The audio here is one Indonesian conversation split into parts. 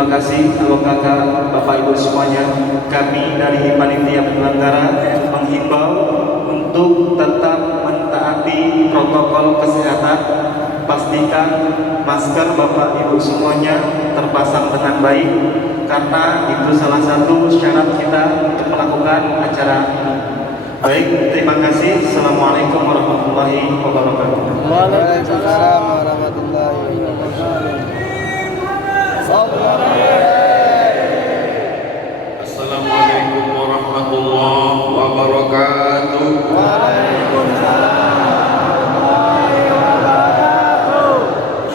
terima kasih kakak, bapak ibu semuanya. Kami dari panitia penyelenggara menghimbau untuk tetap mentaati protokol kesehatan. Pastikan masker bapak ibu semuanya terpasang dengan baik, karena itu salah satu syarat kita untuk melakukan acara ini. Baik, terima kasih. Assalamualaikum warahmatullahi wabarakatuh. Waalaikumsalam warahmatullahi wabarakatuh. Assalamualaikum warahmatullahi wabarakatuh.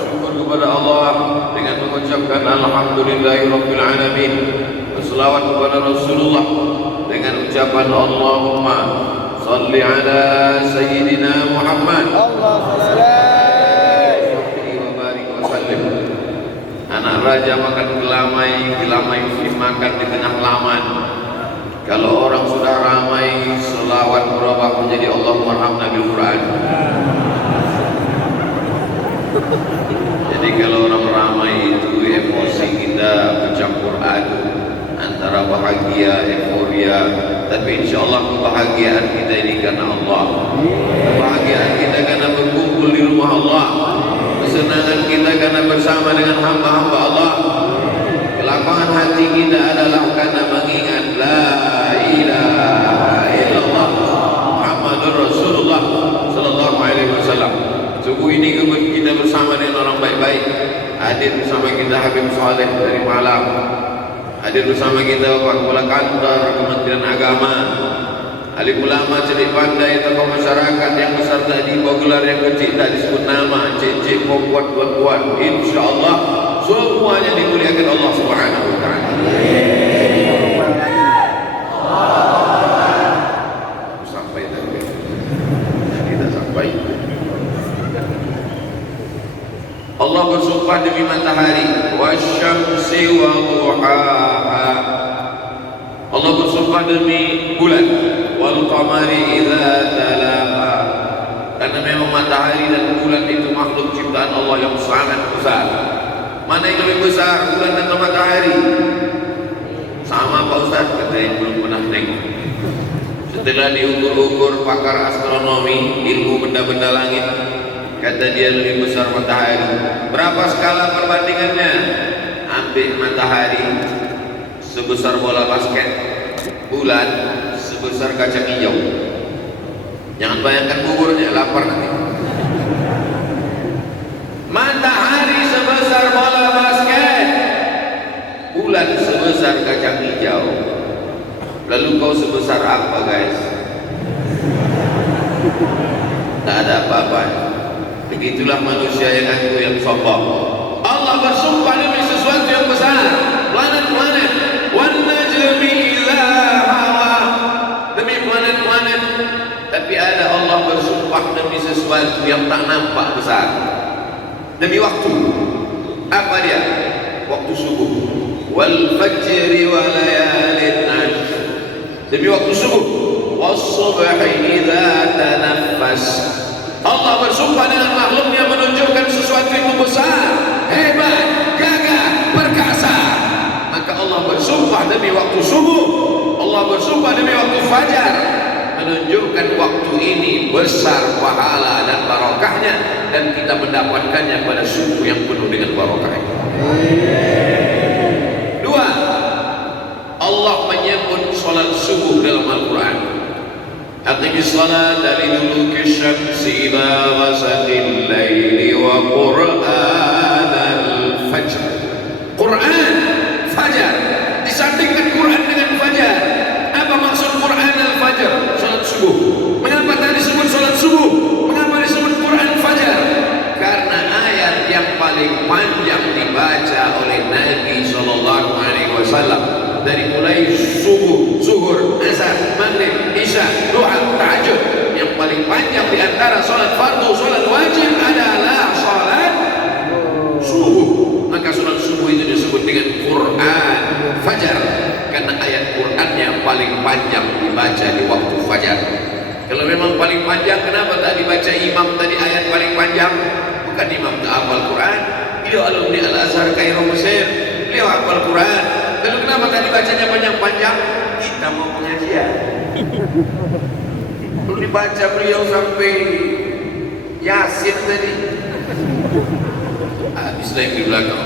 Syukur kepada Allah dengan mengucapkan alhamdulillahirabbil alamin. Wassalawat kepada Rasulullah dengan ucapan Allahumma salli ala sayyidina Muhammad. Allahumma salli wa barik wa sallim. Anak raja makan gelamai, gelamai makan di tengah laman. Kalau orang sudah ramai, selawat berubah menjadi Allahumma arhamna bil Quran. Jadi kalau orang ramai itu emosi kita bercampur aduk antara bahagia, euforia. Tapi insya Allah kebahagiaan kita ini karena Allah. Kebahagiaan kita karena berkumpul di rumah Allah. Kesenangan kita karena bersama dengan hamba-hamba Allah. Kelapangan hati kita adalah karena mengingat la ilaha illallah Muhammadur Rasulullah sallallahu alaihi wasallam. Subuh ini kita bersama dengan orang baik-baik. Hadir bersama kita Habib Saleh dari Malang. Hadir bersama kita Bapak Kepala Kantor Kementerian Agama, alim ulama, cerdik pandai, tokoh masyarakat yang besar tadi, bawa gelar yang kecil tak disebut nama, cek kuat buat insyaallah semuanya dimuliakan Allah Subhanahu wa taala. Sampai tadi kita sampai. Allah bersumpah demi matahari, wasyamsi wa duhaha. Allah bersumpah demi bulan, wal qamari idza talaha. Karena memang matahari dan bulan itu makhluk ciptaan Allah yang sangat besar. Mana yang lebih besar, bulan atau matahari? Sama Pak Ustaz, kata yang belum pernah tengok. Setelah diukur-ukur pakar astronomi, ilmu benda-benda langit, kata dia lebih besar matahari. Berapa skala perbandingannya? Ambil matahari sebesar bola basket, bulan sebesar kacang hijau. Jangan bayangkan buburnya, lapar nanti. Matahari sebesar bola basket, bulan sebesar kacang hijau. Lalu kau sebesar apa, guys? Tak ada apa-apanya. Begitulah manusia yang aku yang sombong. Allah bersumpah demi sesuatu yang besar, planet-planet, wan najmi idza hawa, demi planet-planet. Tapi ada Allah bersumpah demi sesuatu yang tak nampak besar, demi waktu. Apa dia? Waktu subuh. Wal fajri wa layalin ashr, demi waktu subuh. Was subhi idza tanaffas. Allah bersumpah dengan makhluknya menunjukkan sesuatu itu besar, hebat, gagah, perkasa. Maka Allah bersumpah demi waktu subuh, Allah bersumpah demi waktu fajar, menunjukkan waktu ini besar pahala dan barokahnya, dan kita mendapatkannya pada subuh yang penuh dengan barokahnya. Dua, Allah menyebut salat subuh dalam Al-Quran. Aqimis salat dari duluki syamsi ila ghasaqil laili wa qur'anal fajr. Quran, fajar, disandingkan Quran dengan fajar. Apa maksud Quran al-fajr? Salat subuh. Mengapa tadi disebut salat subuh? Mengapa disebut Quran fajar? Karena ayat yang paling panjang dibaca oleh Nabi sallallahu alaihi wasallam dari mulai subuh, zuhur, asar, maghrib, isya, doa, tahajud, yang paling panjang di antara salat fardu, salat wajib adalah salat subuh. Maka salat subuh itu disebut dengan Quran fajar, karena ayat Quran yang paling panjang dibaca di waktu fajar. Kalau memang paling panjang, kenapa tak dibaca imam tadi ayat paling panjang? Bukan imam tak hafal Quran. Dia alumni Al-Azhar Kairo Mesir, beliau hafal Quran. Lalu kenapa tadi bacanya panjang-panjang? Kita mau pengajian. Belum dibaca beliau sampai Yasin tadi. Habis lagi di belakang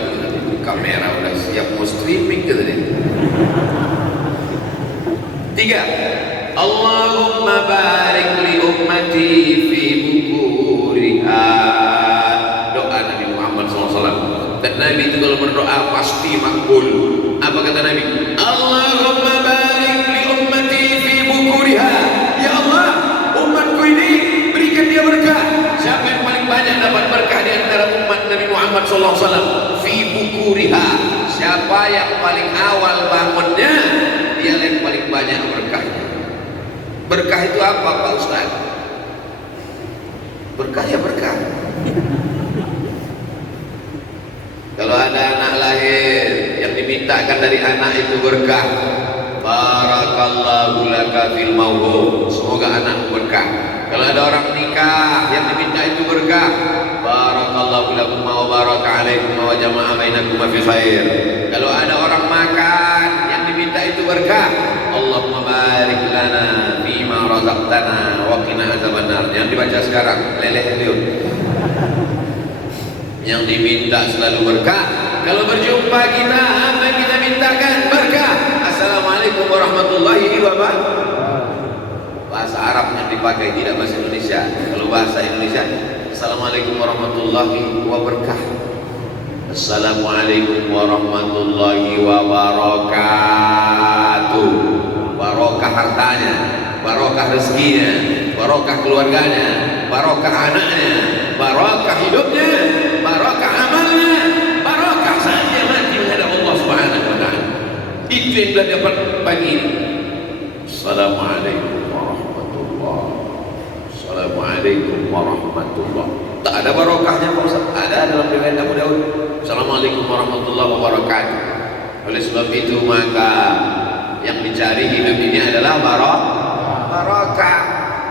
kamera udah siap mau streaming gitu deh. 3. Allahumma barik li ummati fi bukuriha. Doa Nabi Muhammad SAW. Dan Nabi itu kalau berdoa pasti makbul. Apa kata Nabi? Allahumma barik li ummati fi bukuriha. Ya Allah, umatku ini berikan dia berkah. Siapa yang paling banyak dapat berkah di antara umat Nabi Muhammad SAW? Fi bukuriha. Siapa yang paling awal bangunnya, dia yang paling banyak berkahnya. Berkah itu apa Pak Ustaz? Berkah ya berkah. Kalau ada anak lahir, yang dimintakan dari anak itu berkah. Barakallahu laka fil mawhub. Semoga anak berkah. Kalau ada orang nikah, yang diminta itu berkah. Barakallahu lakum wa baraka alaikum wa jama'a bainakum fi khair. Kalau ada orang makan, yang diminta itu berkah. Allahumma barik lana fima razaqtana wa qina azabannar. Yang dibaca sekarang leleh beliau. Yang diminta selalu berkah. Kalau berjumpa kita, apa yang kita mintakan? Berkah. Assalamualaikum warahmatullahi wabarakatuh. Bahasa Arab yang dipakai, tidak bahasa Indonesia. Kalau bahasa Indonesia, Assalamualaikum warahmatullahi wabarakatuh. Assalamualaikum warahmatullahi wabarakatuh. Barokah hartanya, barokah rezekinya, barokah keluarganya, barokah anaknya, barokah hidupnya, barokah amalnya, barokah saat dia mati menghadap Allah Subhanahu wa taala. Itu yang beliau dapat pagi ini. Assalamualaikum warahmatullahi. Assalamualaikum warahmatullahi. Tak ada barokahnya Pak Ustaz. Ada dalam riwayat Abu Daud. Assalamualaikum warahmatullahi wabarakatuh. Oleh sebab itu maka yang dicari hidup ini adalah barokah.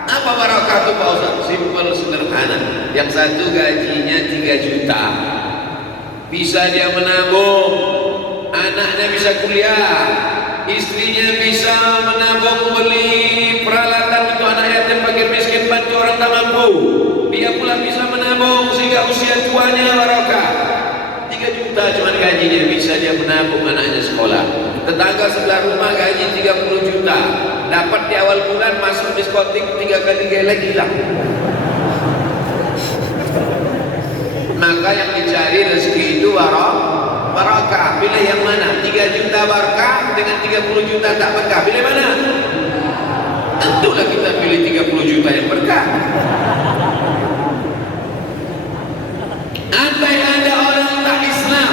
Apa barokah itu Pak Ustaz? Simpel, sederhana. Yang satu gajinya 3 juta, bisa dia menabung, anaknya bisa kuliah, istrinya bisa menabung beli peralatan untuk anak yatim fakir miskin, bantu orang tak mampu. Dia pula bisa menabung sehingga usia tuanya barokah. 3 juta cuma gajinya, bisa dia menabung anaknya sekolah. Tetangga sebelah rumah gaji 30 juta, dapat di awal bulan masuk diskotik 3 kali gelek hilang. Maka yang dicari rezeki itu barokah. Pilih yang mana? 3 juta barokah dengan 30 juta tak berkah. Pilih mana? Tentulah kita pilih 30 juta yang berkah. Andai ada orang tak Islam,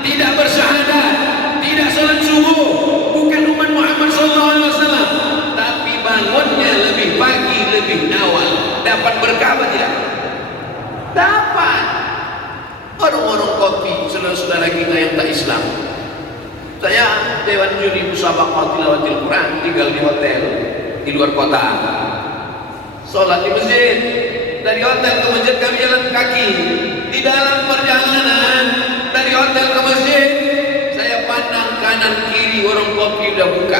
tidak bersyahadat, tidak sholat subuh, bukan umat Muhammad SAW, tapi bangunnya lebih pagi, lebih awal, dapat berkah apa tidak? Dapat. Warung-warung kopi saudara-saudara kita yang tak Islam. Saya Dewan Juri Musabaqah Tilawatil Quran, tinggal di hotel di luar kota, sholat di masjid. Dari hotel ke masjid kami jalan kaki. Di dalam perjalanan dari hotel ke masjid, saya pandang kanan kiri warung kopi udah buka.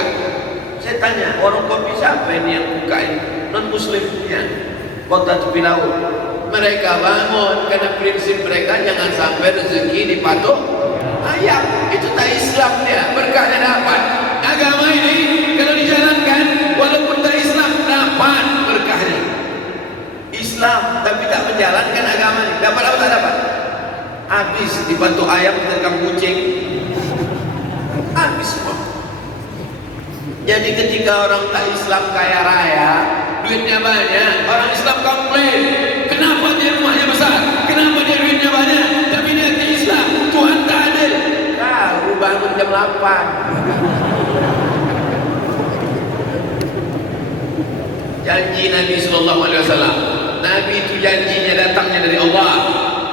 Saya tanya, warung kopi siapa ini yang buka ini? Non muslimnya, kota tepi laut. Mereka bangun karena prinsip mereka jangan sampai rezeki dipatok ayam. Itu tak Islam dia, berkahnya dapat. Agama ini kalau dijalankan walaupun tak Islam dapat berkahnya. Islam tapi tak menjalankan agama ini, dapat apa tak dapat? Habis dipatok ayam, diterkam kucing, habis semua. Jadi ketika orang tak Islam kaya raya, duitnya banyak, orang Islam komplain, kenapa dia rumahnya besar, kenapa dia duitnya banyak, tapi dia tak Islam, Tuhan tak adil. Kau bangun jam 8. Janji Nabi SAW, Nabi itu janjinya datangnya dari Allah.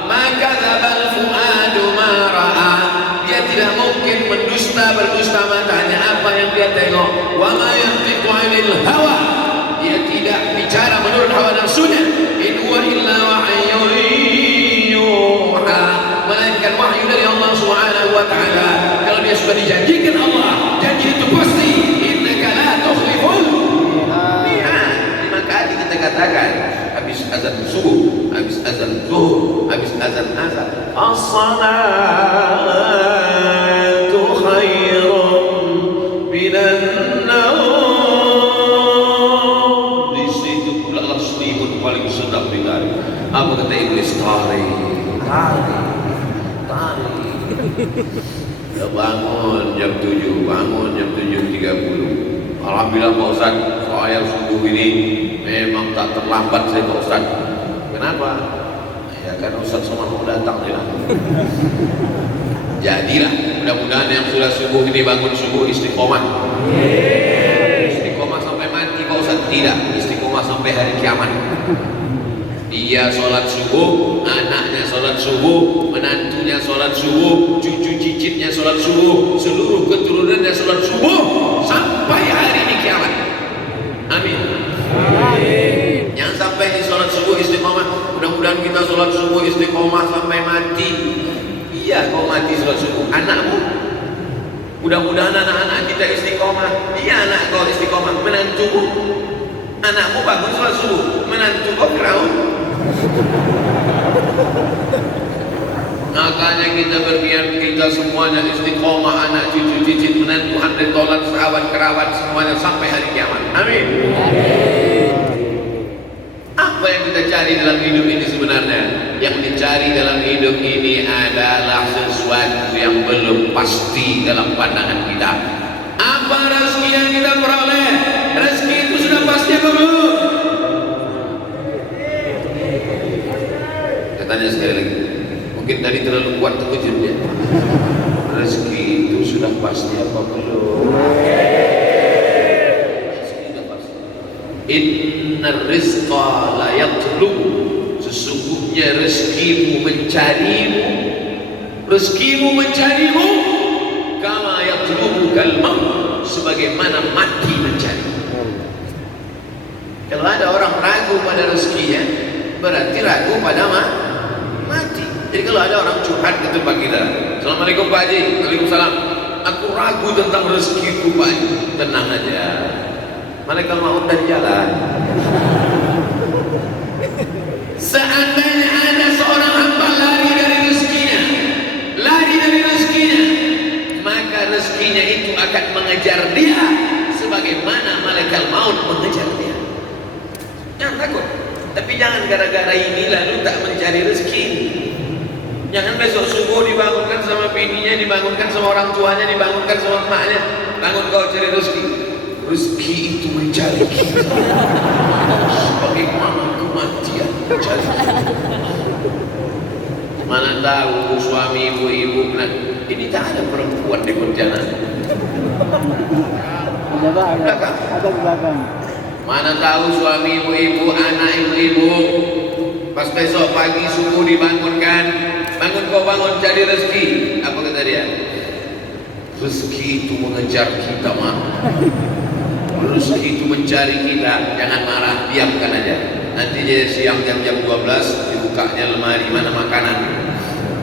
Maka zabal fuadu mara'a, dia tidak mungkin berdusta matanya apa yang dia tengok. Wa ma yantiqu 'anil hawa, dia tidak bicara menurut hawa nafsunya. In huwa illa wahyun yuha, melainkan wahyu dari Allah Subhanahu wa taala. yang sudah dijanjikan Allah, janji itu pasti. Innaka la tukhliful mi'ad. 5 kali kita katakan habis azan subuh, habis azan zuhur, habis azan asar, as-salatu khairun minan naum. Di situ pula lah selimut paling sedap ditarik. Apa kata iblis? Tarik. Ya bangun jam 7, bangun jam 7.30. Alhamdulillah Pak Ustaz, saya subuh ini memang tak terlambat saya Pak Ustaz. Kenapa? Ya kan Ustaz semua mau datang ya. Jadilah, mudah-mudahan yang sudah subuh ini bangun subuh istiqomah. Istiqomah sampai mati Pak Ustaz. Tidak, istiqomah sampai hari kiamat. Dia sholat subuh, anaknya sholat subuh, menantunya sholat subuh, cucu cicitnya sholat subuh, seluruh keturunannya sholat subuh sampai hari ini kiamat. Amin. Yang sampai di sholat subuh istiqomah, mudah-mudahan kita sholat subuh istiqomah sampai mati. Iya, kau mati sholat subuh. Anakmu, mudah-mudahan anak-anak kita istiqomah. Iya, anak kau istiqomah. Menantumu, anakmu bangun sholat subuh, menantu kau Firaun. Makanya kita berniat kita semuanya istiqomah, anak cucu cicit menantu handai tolak sahabat kerabat semuanya sampai hari kiamat. Amin. Apa yang kita cari dalam hidup ini sebenarnya? Yang dicari dalam hidup ini adalah sesuatu yang belum pasti dalam pandangan kita. Apa rezeki yang kita peroleh? Rezeki itu sudah pasti apa belum? Tanya sekali lagi, mungkin tadi terlalu kuat terkejut ya. Rezeki itu sudah pasti apa belum? Rezeki sudah pasti. Inna rizqa la yatlubu. Sesungguhnya rezekimu mencarimu, rezekimu mencarimu, kama yatlubu kal maut, sebagaimana mati mencari. Kalau ada orang ragu pada rezekinya, berarti ragu pada mati. Jadi kalau ada orang curhat ke tempat kita, Assalamualaikum Pak Haji, Waalaikumsalam, aku ragu tentang rezekiku Pak Haji. Tenang aja, malaikat maut dari jalan. Seandainya ada seorang hamba lari dari rezekinya, maka rezekinya itu akan mengejar dia sebagaimana malaikat maut mengejar dia. Jangan takut, tapi jangan gara-gara ini lalu tak mencari rezeki. Jangan besok subuh dibangunkan sama bininya, dibangunkan sama orang tuanya, dibangunkan sama emaknya, bangun kau cari rezeki. Rezeki itu mencari kita sebagaimana kematian mencari kita. Mana tahu suami ibu-ibu ini tak ada perempuan di perjalanan. Ada di belakang. Mana tahu suami ibu-ibu, anak ibu-ibu, pas besok pagi subuh dibangunkan, bangun kau bangun cari rezeki. Apa kata dia? Rezeki itu mengejar kita, mak. Rezeki itu mencari kita. Jangan marah, diamkan aja. Nanti dia siang jam 12 dibukanya lemari, mana makanan?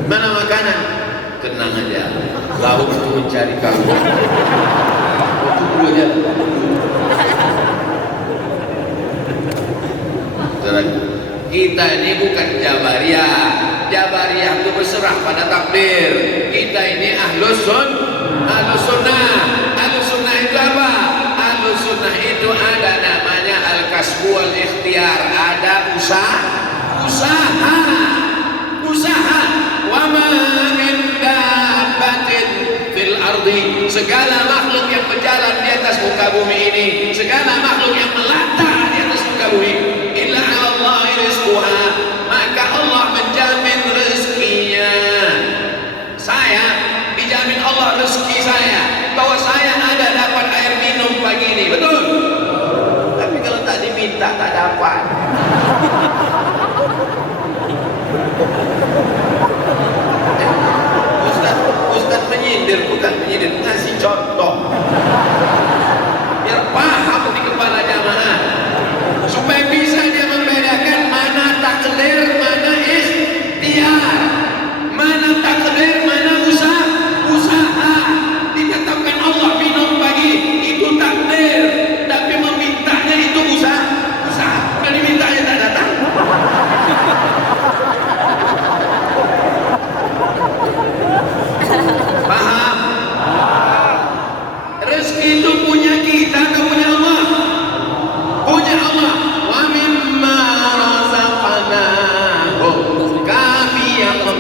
Mana makanan? Tenang aja, laut itu mencari kamu. Tunggu aja. Kita ini bukan Jabariyah. Jabariyah itu berserah pada takdir. Kita ini Ahlus Sunnah. Ahlus Sunnah itu apa? Ahlus Sunnah itu ada namanya al-kasbu wal-ikhtiar. Ada usaha. Wa ma min dabbatin fil ardi. Segala makhluk yang berjalan di atas muka bumi ini, segala makhluk yang melata di atas muka bumi, illa 'ala Allahi rizquha, maka Allah menjamin rezekinya. Saya dijamin Allah rezeki saya, bahwa saya ada dapat air minum pagi ini, betul? Tapi kalau tak diminta tak dapat.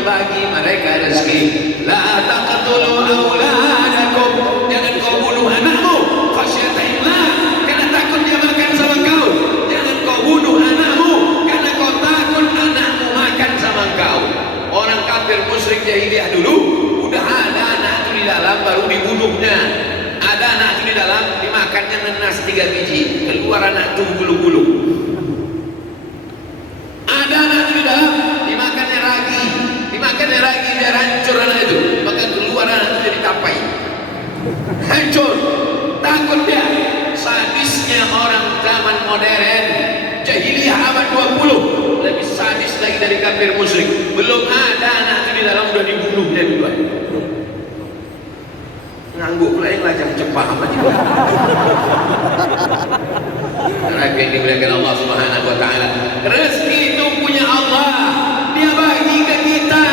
bagi mereka rezeki. La taqtulu auladakum, jangan kau bunuh anakmu khasyata imlaq, karena takut dia makan sama kau. Jangan kau bunuh anakmu karena kau takut anakmu makan sama kau. Orang kafir musyrik jahiliyah dulu udah ada anak itu di dalam baru dibunuhnya. Ada anak itu di dalam dimakannya nenas 3 biji, keluar anak itu bulu-bulu. Ada anak itu di dalam dimakannya ragi biar hancur anak itu, maka keluar anak itu jadi tapai, hancur. Takut dia. Sadisnya orang zaman modern, jahiliyah abad 20 lebih sadis lagi dari kafir musyrik. Belum ada anak itu di dalam udah dibunuh dia duluan. Ngangguk pula yang lajang cepah amat. Raga yang dimuliakan Allah Subhanahu wa taala. Rezeki itu punya Allah, dia bagi ke kita.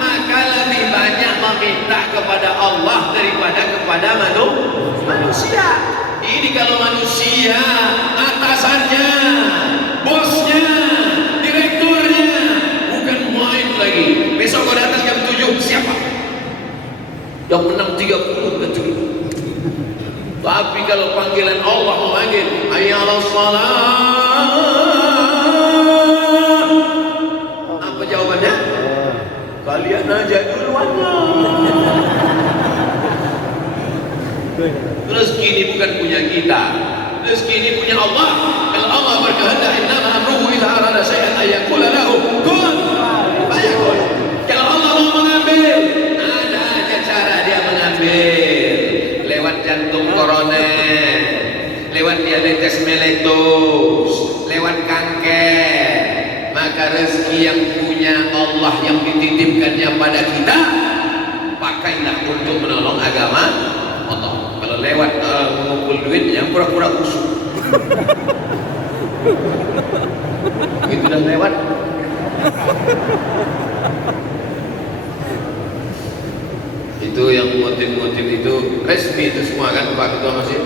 Maka lebih banyak meminta kepada Allah daripada kepada manusia. Ini kalau manusia, atasannya, bosnya, direkturnya, bukan main lagi. Besok kau datang jam 7, siapa? Yang menang 30 betul. Tapi kalau panggilan Allah memanggil, hayya 'alas shalah, apa jawabannya? Kalian aja duluannya. Rezeki ini bukan punya kita, rezeki ini punya Allah. Kalau Allah berkehendak, innama amruhu idza arada syai'an ay yaqula lahu kun fayakun. Kalau Allah mau mengambil, ada aja cara dia mengambil. Lewat jantung koroner, lewat diabetes meletus, lewat kanker. Maka rezeki yang punya Allah yang dititipkannya pada kita, pakailah untuk menolong agama Allah. Kalau lewat mengumpul duit yang pura-pura usuk, itu udah lewat. Itu yang motif-motif itu resmi itu semua kan, Pak Ketua Masjid?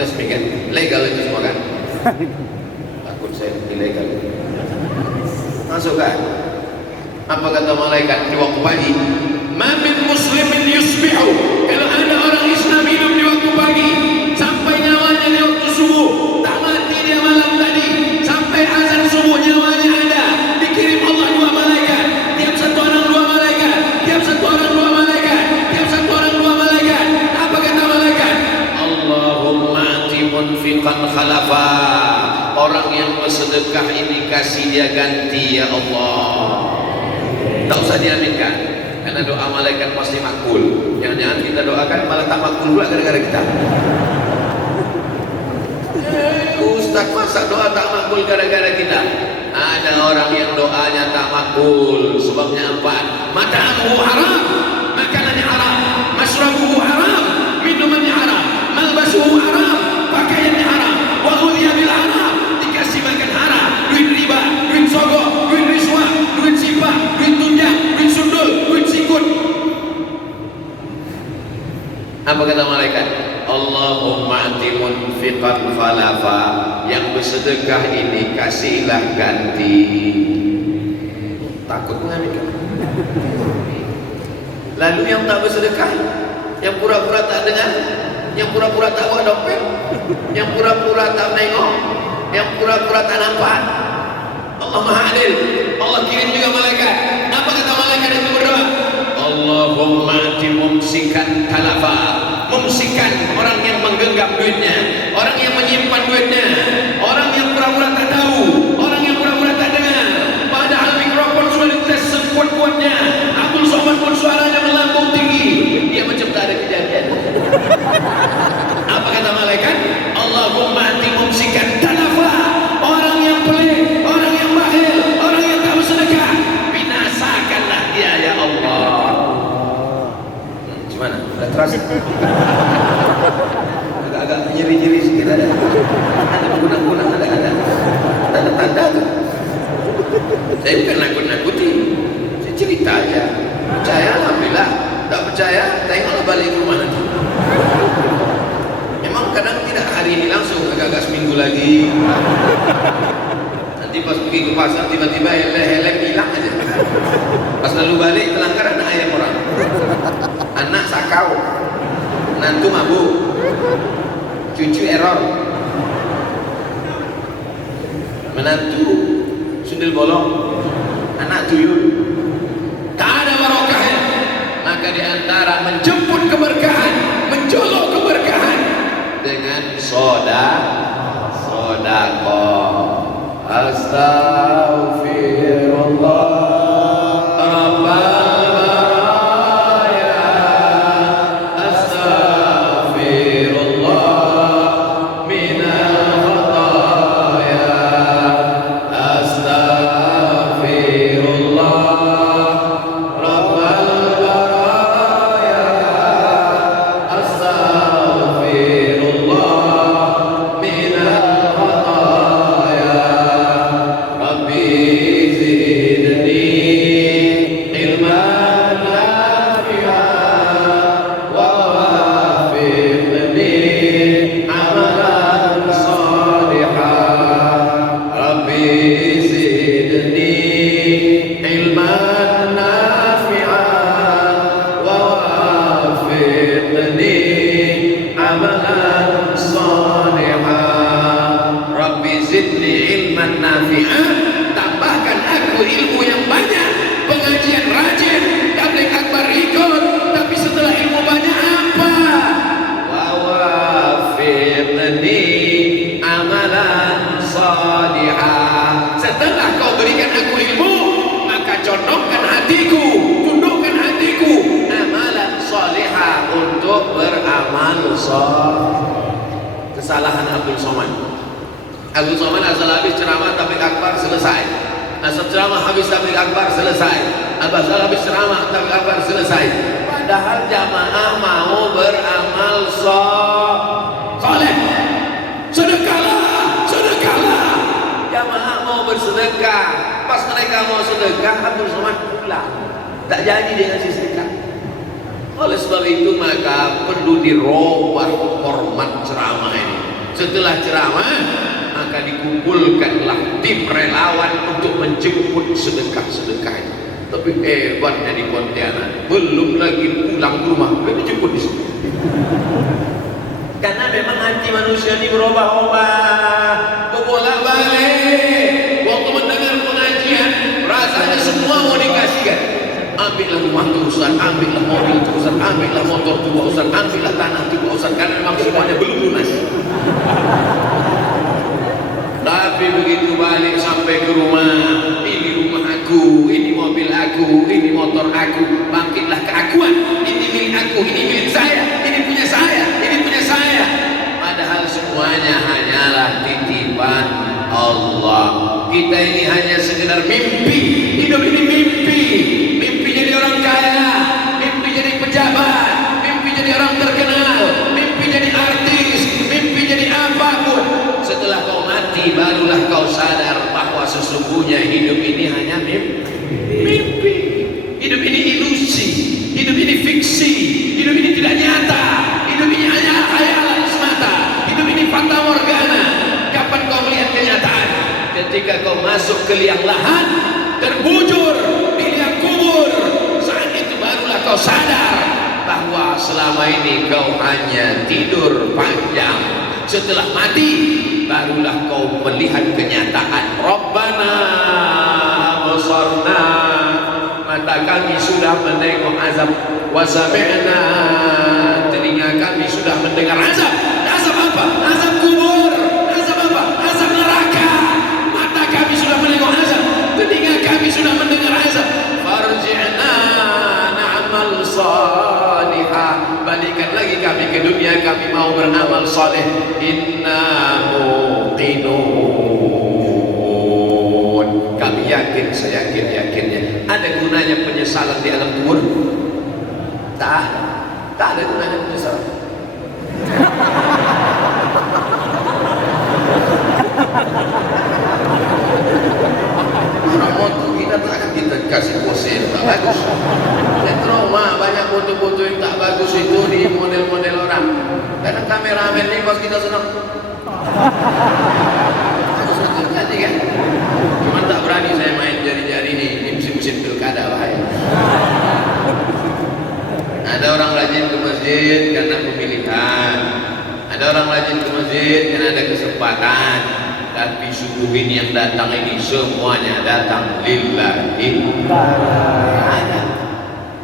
Resmi kan? Legal itu semua kan? Takut saya ilegal. Masuk kan? Apa kata malaikat di waktu pagi? Ma min muslimin yusbihu. Kalau ada orang Islam hidup di waktu pagi sampai nyawanya di waktu subuh, tak mati dia malam tadi, sampai azan subuh nyawanya ada, dikirim Allah 2 malaikat. Tiap satu orang 2 malaikat. Tiap satu orang 2 malaikat. Tiap satu orang 2 malaikat. Apa kata malaikat? Allahumma ati munfiqan khalafa. Orang yang bersedekah ini kasih dia ganti ya Allah. Tak usah diaminkan, karena doa malaikat pasti makbul. Jangan-jangan kita doakan malah tak makbul pula gara-gara kita. Ustaz, masa doa tak makbul gara-gara kita? Ada orang yang doanya tak makbul, sebabnya 4. Mata'amuhu haram, makanannya haram. Masrabuhu haram, minumannya haram. Malbasuhu haram, pakaiannya haram. Wa ghudhiya bil haram, dikasih makan haram. Duit riba, duit sogok, duit riswah, duit simpah, duit tunjang, duit sundul, duit sikut. Apa kata malaikat? Allahumma ati munfiqan khalafa. Yang bersedekah ini kasihlah ganti. Takut mengambil. Lalu yang tak bersedekah, yang pura-pura tak dengar, yang pura-pura tak bawa dompet, yang pura-pura tak nengok, yang pura-pura tak nampak, Allah Maha Adil. Allah kirim juga malaikat. Apa kata malaikat itu berdoa? Allahumma ati mumsikan talafa. Mumsikan, orang yang menggenggam duitnya, orang yang menyimpan duitnya, orang yang pura-pura tak tahu, orang yang pura-pura tak dengar. Padahal mikrofon sudah dites sekuat-kuatnya. Abdul Somad pun suaranya melambung tinggi, dia macam tak ada kejadian. Apa kata malaikat? Allahumma ati mumsikan talafa. Orang yang pelit, orang yang bakhil, orang yang tak bersedekah, binasakanlah dia ya Allah. Gimana? Udah terasa? Agak-agak nyeri-nyeri sedikit ada. Ada guna-guna, ada tanda-tanda tuh. Saya bukan nakut-nakuti, saya cerita aja. Percaya alhamdulillah, tak percaya tengoklah balik ke rumah nanti. Memang kadang tidak hari ini langsung, agak-agak seminggu lagi. Nanti pas pergi ke pasar tiba-tiba helek hilang aja. Pas selalu balik telangkar anak ayam orang. Anak sakau, nantu mabuk, cucu error, menantu sundel bolong, anak tuyul. Tak ada barokahnya. Maka di antara menjemput keberkahan, menjolok keberkahan dengan sedekah. Astaghfirullah Rabbal baraya, astaghfirullah minal khataya, astaghfirullah Rabbal baraya, astaghfirullah minal khataya. Rabbi zidni ilman nafi'an wa wafiqni amalan salihan. Rabbi zidni ilman nafi'an wa wafiqni amalan salihan. Rabbi zidni ilman nafi'an, tambahkan aku ilmu yang banyak. Pengajian rajin, tabligh akbar ikut, tapi setelah ilmu banyak apa? Wa wafiqni amalan salihah. Setelah kau berikan aku ilmu, maka condongkan hatiku, tundukkan hatiku amalan salihah untuk beramal saleh. Kesalahan Abdul Somad. Abdul Somad asal habis ceramah tabligh akbar selesai. Asal ceramah habis tabligh akbar selesai. Asal habis ceramah tabligh akbar selesai. Padahal jamaah mau beramal soleh. Sedekahlah, sedekahlah. Jamaah mau bersedekah. Pas mereka mau sedekah, Abdul Somad pulang. Tak jadi dia ngasih sedekah. Oleh sebab itu maka perlu dirubah format ceramah ini. Setelah ceramah maka dikumpulkanlah tim relawan untuk menjemput sedekah-sedekah itu. Tapi hebatnya di Pontianak, belum lagi pulang ke rumah udah dijemput di sini. Karena memang hati manusia ini berubah-ubah, berbolak-balik. Waktu mendengar pengajian rasanya semua mau dikasihkan. Ambillah rumah tu Ustaz, ambillah mobil tu Ustaz, ambillah motor tu Ustaz, ambillah tanah tu Ustaz, karena memang semuanya belum lunas. Tapi begitu balik sampai ke rumah, ini rumah aku, ini mobil aku, ini motor aku, bangkitlah keakuan, ini milik aku, ini milik saya, ini punya saya, ini punya saya. Padahal semuanya hanyalah titipan Allah. Kita ini hanya sekedar mimpi, hidup ini mimpi. Mimpi jadi orang kaya, mimpi jadi pejabat, mimpi jadi orang terkenal, mimpi jadi artis, mimpi jadi apapun. Setelah kau mati barulah kau sadar bahwa sesungguhnya hidup ini hanya mimpi. Hidup ini ilusi, hidup ini fiksi, hidup ini tidak nyata, hidup ini hanya khayalan semata, hidup ini fata morgana. Kapan kau melihat kenyataan? Ketika kau masuk ke liang lahat, terbujur di liang kubur, saat itu barulah kau sadar bahwa selama ini kau hanya tidur panjang. Setelah mati barulah kau melihat kenyataan. Rabbana absarna, mata kami sudah menengok azab, wa sami'na, telinga kami sudah mendengar azab. Azab apa? Azab kubur. Azab apa? Azab neraka. Mata kami sudah menengok azab, telinga kami sudah mendengar azab. Farji'na na'mal salihah, balikan lagi kami ke dunia, kami mau beramal saleh. Inna muqinun, kami yakin, seyakin-yakinnya. Ada gunanya penyesalan di alam kubur? Tak ada gunanya penyesalan. Foto kita tak akan kita kasih pose yang tak bagus. Dan trauma banyak foto-foto yang tak bagus itu di model-model orang. Karena kameramen ini pas kita senang. Bagus betul tadi kan. Cuman tak berani saya main jari-jari di musim-musim pilkada bahaya. Ada orang rajin ke masjid karena pemilihan. Ada orang rajin ke masjid karena ada kesempatan. Tapi subuh ini yang datang ini semuanya datang lillahi.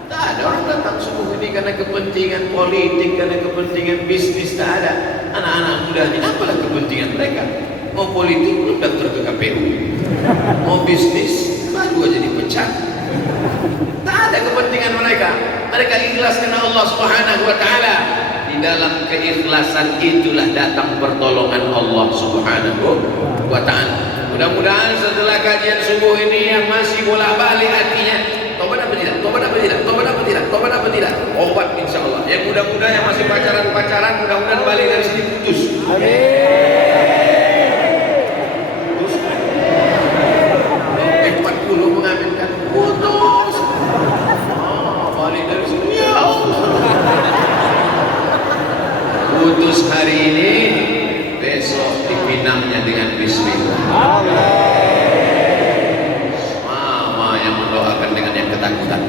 Tak ada orang datang subuh ini karena kepentingan politik, karena kepentingan bisnis. Tak ada. Anak-anak muda ini apalah kepentingan mereka? Mau politik belum daftar ke KPU, mau bisnis baru aja dipecat. Tak ada kepentingan mereka. Mereka ikhlas karena Allah Subhanahu wa taala. Di dalam keikhlasan itulah datang pertolongan Allah Subhanahu wa taala. Mudah-mudahan setelah kajian subuh ini yang masih bolak-balik hatinya, tobat apa tidak? Tobat apa tidak? Tobat apa tidak? Tobat apa tidak? Obat insyaallah. Yang mudah-mudahan yang masih pacaran-pacaran mudah-mudahan balik dari sini putus. Amin. 40 mengaminkan putus. Balik dari sini ya Allah. Putus hari ini, besok dipinangnya dengan bismillah. Mama yang mendoakan dengan yang ketakutan.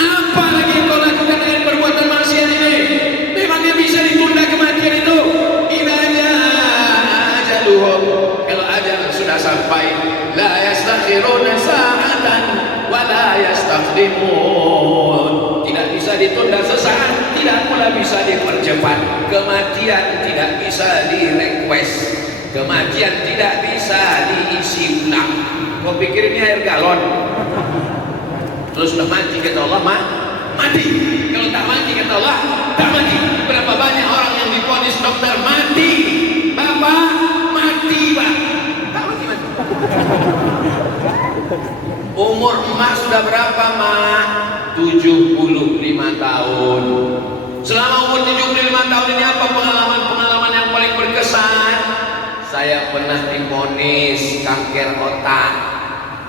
Apa lagi kau lakukan dengan perbuatan maksiat ini? Memangnya bisa ditunda kematian itu? Idza ajaluhum, kalau ajal sudah sampai, la yastakhiruna sa'atan wa la yastaqdimun. Tidak bisa ditunda sesaat, tidak pula bisa dipercepat. Kematian tidak bisa direquest, kematian tidak bisa diisi ulang. Kau pikir ini air galon? Kalau sudah mati kata Allah mati. Kalau tak mati kata Allah tak mati. Berapa banyak orang yang divonis dokter mati, Bapak mati, Pak. Tak mati. Umur emak sudah berapa, Mak? 75 tahun. Selama umur 75 tahun ini apa pengalaman yang paling berkesan? Saya pernah divonis kanker otak.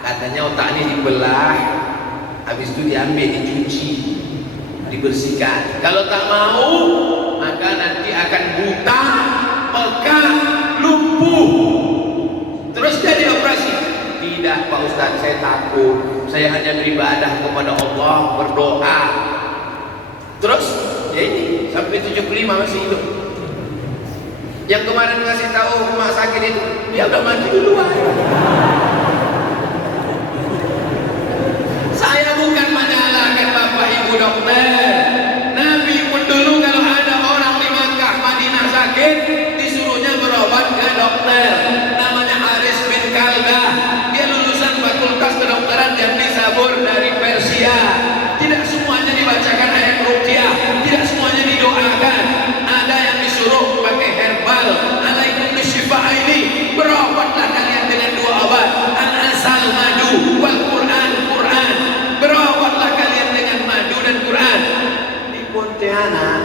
Katanya otak ini dibelah, habis itu diambil, dicuci, dibersihkan. Kalau tak mau, maka nanti akan buta, pekak, lumpuh. Terus jadi operasi. Tidak Pak Ustaz, saya takut. Saya hanya beribadah kepada Allah, berdoa. Terus ya ini sampai 75 masih hidup. Yang kemarin ngasih tahu rumah sakit itu, dia udah mati duluan. Saya bukan menyalahkan Bapak Ibu dokter. Nabi pun dulu kalau ada orang di Makkah, Madinah sakit, disuruhnya berobat ke dokter. Namanya Haris bin Kaldah. Dia lulusan fakultas kedokteran yang disabur dari Persia. Tidak semuanya dibacakan ayat ruqyah, tidak semuanya didoakan. Ada yang disuruh pakai herbal. Alaikum bisyifa ini, berobatlah kalian dengan 2 obat, al-asal, madu, wal Quran. Berobatlah kalian dengan madu dan Quran. Di Pontianak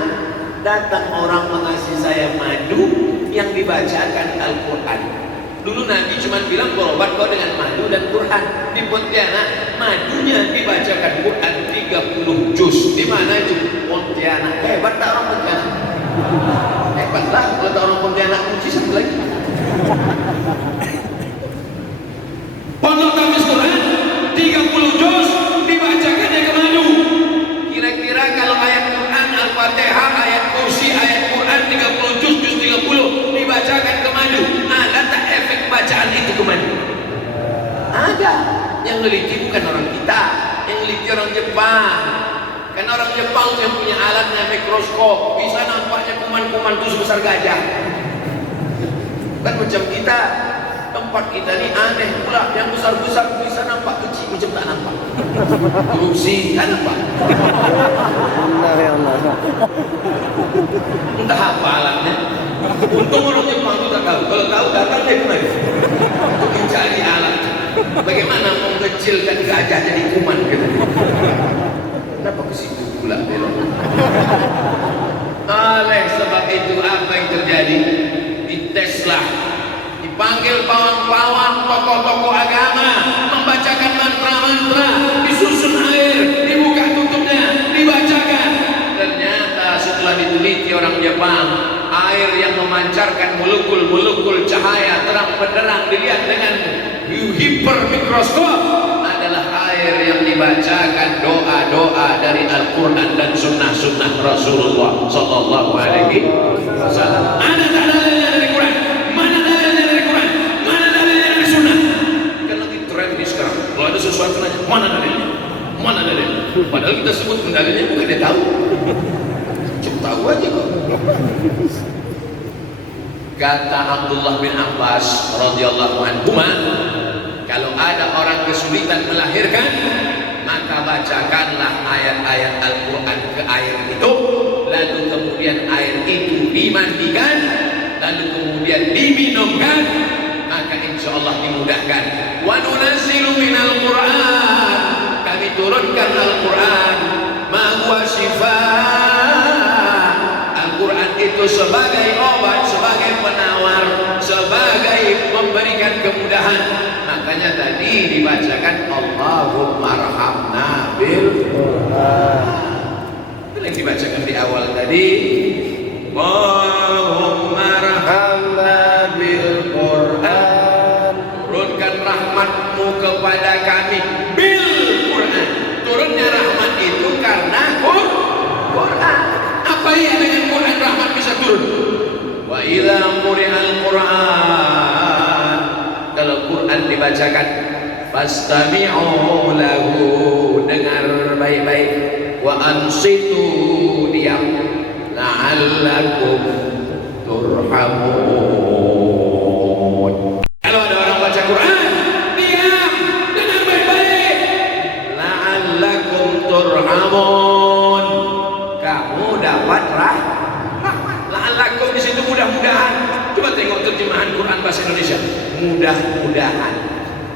datang orang mengasih saya madu yang dibacakan Al-Quran. Dulu Nabi cuma bilang berobat kau dengan madu dan Quran. Di Pontianak madunya dibacakan Quran 30 juz. Di mana itu? Pontianak. Hebat tak orang Pontianak? Hebat lah kalau tak orang Pontianak. Kunci satu lagi. Pondok Tafiz Quran 30 juz dibacakannya ke madu. Kira-kira kalau ayat Quran Al-Fatihah, ayat kursi, ayat Quran 30 juz 30 dibacakan ke madu, ada tak efek bacaan itu ke madu? Ada. Yang neliti bukan orang kita, yang neliti orang Jepang. Karena orang Jepang yang punya alatnya mikroskop, bisa nampaknya kuman-kuman itu sebesar gajah. Kan macam kita, tempat kita ini aneh pula, yang besar-besar bisa nampak kecil macam tak nampak. Korupsi kan apa? Entah apa alatnya. Untung orang Jepang itu tak tahu. Kalau tahu datang dia kemana? Untuk mencari alat. Bagaimana mengecilkan gajah jadi kuman gitu. Kenapa ke situ pula belok? Oleh sebab itu apa yang terjadi? Diteslah, dipanggil pawang-pawang, tokoh-tokoh agama, membacakan mantra-mantra, disusun air, dibuka tutupnya, dibacakan. Ternyata setelah diteliti orang Jepang, air yang memancarkan molekul-molekul cahaya terang benderang dilihat dengan hipermikroskop adalah air yang dibacakan doa-doa Al-Quran dan sunnah-sunnah Rasulullah Sallallahu Alaihi Wasallam. Ada tak dalilnya dari Quran? Mana dalilnya dari Quran? Mana dalilnya dari sunnah? Kan lagi tren ini sekarang. Kalau ada sesuatu nanya, mana dalilnya? Mana dalilnya? Padahal kita sebut dalilnya bukan dia tahu. Cuma tahu aja kok. Kata Abdullah bin Abbas radhiyallahu anhu, kalau ada orang kesulitan melahirkan, maka bacakanlah ayat-ayat Al-Quran ke air itu, lalu kemudian air itu dimandikan, lalu kemudian diminumkan, maka insya Allah dimudahkan. Wa nunazzilu minal Quran, kami turunkan Al-Quran, ma huwa shifaa. Al-Quran itu sebagai obat, sebagai penawar, sebagai memberikan kemudahan. Makanya tadi dibacakan Allahumma arhamna bil Quran. Itu yang dibacakan di awal tadi. Allahumma arhamna bil Quran. Turunkan rahmatmu kepada kami bil Quran. Turunnya rahmat itu karena Quran. Apa yang dengan Quran rahmat bisa turun? Wa idza quri'al Quran, kalau Quran dibacakan, fastami'u lahu, dengar baik-baik, wa ansitu, diam, la'allakum turhamun. Kalau ada orang baca Quran, diam, dengar baik-baik, la'allakum turhamun, kamu dapat rahmat. La'allakum di situ mudah-mudahan. Coba tengok terjemahan Quran bahasa Indonesia. Mudah-mudahan.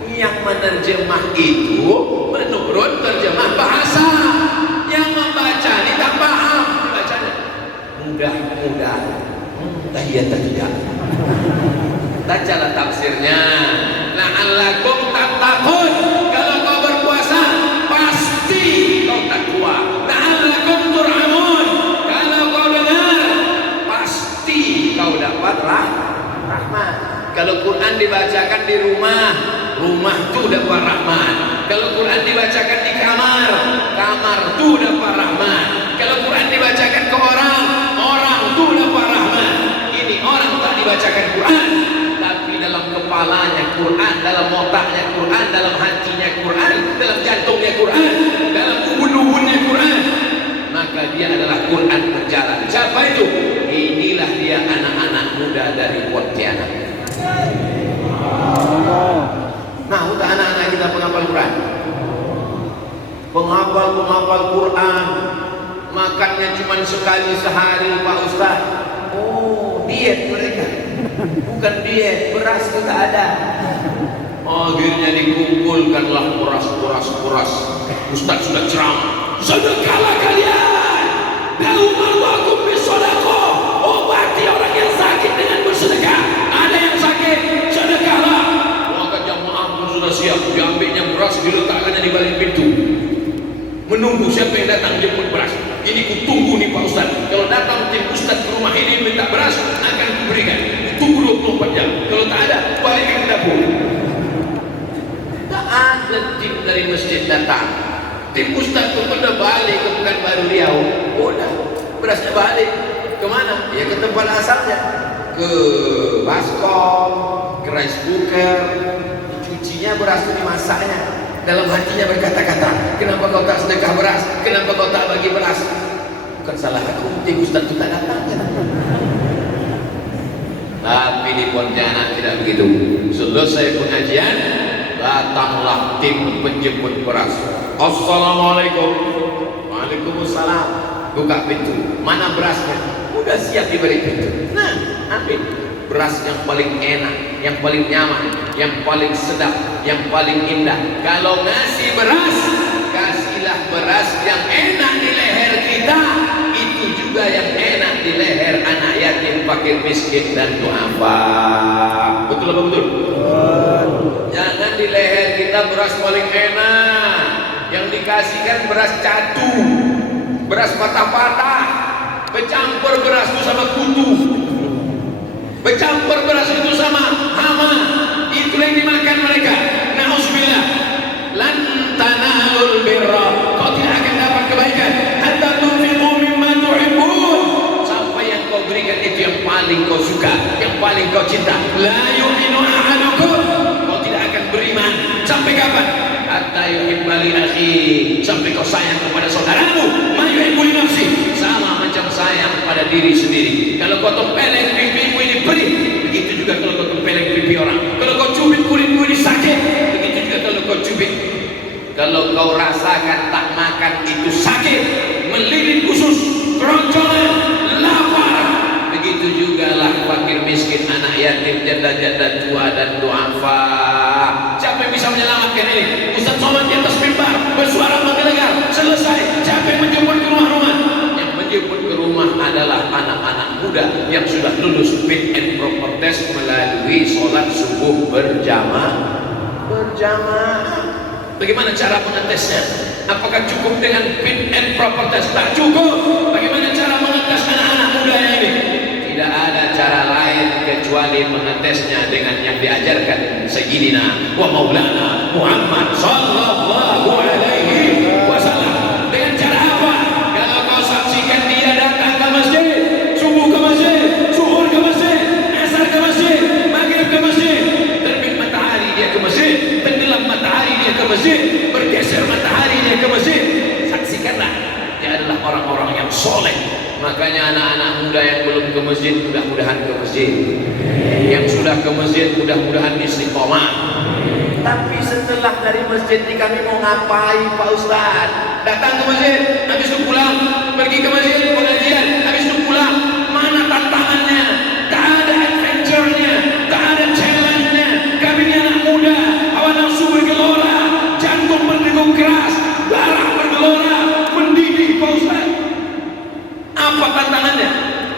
Yang menerjemah itu menurut terjemah bahasa. Yang membaca ini tak paham bacanya. Mudah-mudahan. Iya tidak. Bacalah tafsirnya. La'allakum tattaqun. Kalau kau berpuasa pasti kau takwa. La'allakum turhamun. Kalau kau dengar pasti kau dapat rahmat. Kalau Quran dibacakan di rumah, rumah itu dapat rahmat. Kalau Quran dibacakan di kamar, kamar itu dapat rahmat. Kalau Quran dibacakan ke orang, orang itu dapat rahmat. Ini orang tak dibacakan Quran, tapi dalam kepalanya Quran, dalam otaknya Quran, dalam hatinya Quran, dalam jantungnya Quran, dalam ubun-ubunnya Quran, maka dia adalah Quran berjalan. Siapa itu? Inilah dia anak-anak muda dari Pontianak. Nah, untuk anak-anak kita penghafal Quran, penghafal Quran, makannya cuma sekali sehari Pak Ustaz. Oh, diet mereka. Bukan diet, beras itu tak ada. Akhirnya dikumpulkanlah beras. Ustaz sudah ceramah. Sedekahlah kalian. Daumallakum bisedekah. Obati orang yang sakit dengan bersedekah. Ada yang sakit, sedekahlah. Maka jamaah pun sudah siap. Diambilnya beras, diletakkannya di balik pintu. Menunggu siapa yang datang jemput beras. Ini kutunggu nih Pak Ustaz. Kalau datang tim Ustaz ke rumah ini minta beras, akan kuberikan. Tunggu 24 jam. Kalau tak ada, balikkan ke dapur. Tak ada tim dari masjid datang. Tim Ustaz itu pada balik ke Pekanbaru Riau. Udah, berasnya balik. Kemana? Ya ke tempat asalnya. Ke baskom, ke rice cooker. Cucinya beras itu dimasaknya. Dalam hatinya berkata-kata, kenapa kau tak sedekah beras? Kenapa kau tak bagi beras? Bukan salah aku, tim Ustaz itu tak datang. Tapi di Pontianak tidak begitu. Selesai pengajian, datanglah tim penjemput beras. Assalamualaikum. Waalaikumsalam. Buka pintu. Mana berasnya? Udah siap diberi pintu. Nah, ambil beras yang paling enak, yang paling nyaman, yang paling sedap, yang paling indah. Kalau ngasih beras, kasihlah beras yang enak di leher kita. Itu juga yang enak di leher anak yatim, fakir miskin dan duafa. Betul apa betul? Jangan di leher kita beras paling enak. Yang dikasihkan beras catu, beras patah-patah, bercampur beras itu sama kutu, bercampur beras itu sama hama. Itu yang dimakan mereka. Na'udzubillah. Lan tanalul birra, kau tidak akan dapat kebaikan hatta paling kau suka, yang paling kau cinta. La yu'minu ahadukum, kau tidak akan beriman sampai kapan? Hatta yuhibba li akhi, sampai kau sayang kepada saudaramu ma yuhibbu li nafsi, sama macam sayang pada diri sendiri. Kalau kau tempeleng pipimu ini perih, begitu juga kalau kau tempeleng pipi orang. Kalau kau cubit kulitmu ini sakit, begitu juga kalau kau cubit. Kalau kau rasakan tak makan itu sakit, melilit usus, keroncongan, lapar, begitu jugalah fakir miskin, anak yatim, janda-janda tua dan duafa. Siapa yang bisa menyelamatkan ini? Ustaz Somad di atas mimbar bersuara menggelegar, selesai. Siapa yang menjemput ke rumah-rumah? Yang menjemput ke rumah adalah anak-anak muda yang sudah lulus fit and proper test melalui sholat subuh berjamaah. Bagaimana cara mengetesnya? Apakah cukup dengan fit and proper test? Tak cukup. Bagaimana cara mengetes anak-anak muda ini? Tidak ada cara lain kecuali mengetesnya dengan yang diajarkan Sayyidina wa Maulana Muhammad sallallahu alaihi wasallam. Dengan cara apa? Kalau kau saksikan dia datang ke masjid, subuh ke masjid, zuhur ke masjid, asar ke masjid, maghrib ke masjid, terbit matahari dia ke masjid, tenggelam matahari dia ke masjid, bergeser matahari dia ke masjid, saksikanlah dia adalah orang-orang yang soleh. Makanya anak-anak muda yang belum ke masjid, mudah-mudahan ke masjid. Yang sudah ke masjid, mudah-mudahan istiqomah. Tapi setelah dari masjid ini kami mau ngapain Pak Ustaz? Datang ke masjid, habis itu pulang, pergi ke masjid, pengajian, habis itu pulang. Mana tantangannya? Tak ada adventure-nya, tak ada challenge-nya. Kami ini anak muda, hawa nafsu bergelora, jantung berdegup keras, darah bergelora, mendidih Pak Ustaz. Apa tantangannya?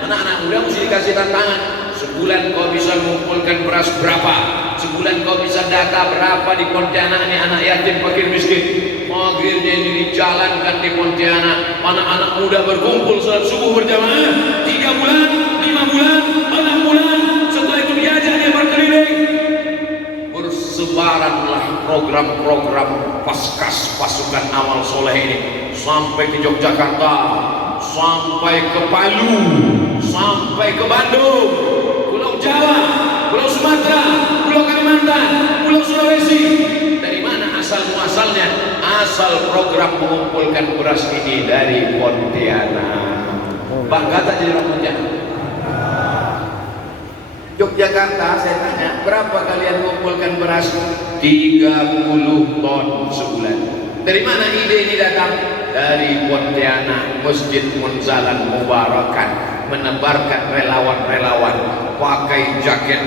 Anak-anak muda mesti dikasih tantangan. Sebulan kau bisa mengumpulkan beras berapa? Sebulan kau bisa data berapa di Pontianak ini anak yatim fakir miskin? Maghribnya ini dijalankan di Pontianak. Anak-anak muda berkumpul salat subuh berjamaah. 3 bulan, 5 bulan, 6 bulan. Setelah itu diajak dia berkeliling. Bersebaranlah program-program Paskas pasukan amal soleh ini sampai ke Yogyakarta, sampai ke Palu, sampai ke Bandung, Pulau Jawa, Pulau Sumatera, Pulau Kalimantan, Pulau Sulawesi. Dari mana asal muasalnya? Asal program mengumpulkan beras ini dari Pontianak. Bangga tak jadi orang Pontianak? Yogyakarta, saya tanya, berapa kalian mengumpulkan beras? 30 ton sebulan. Dari mana ide ini datang? Dari Pontianak, Masjid Munzalan Mubarakan, menebarkan relawan-relawan pakai jaket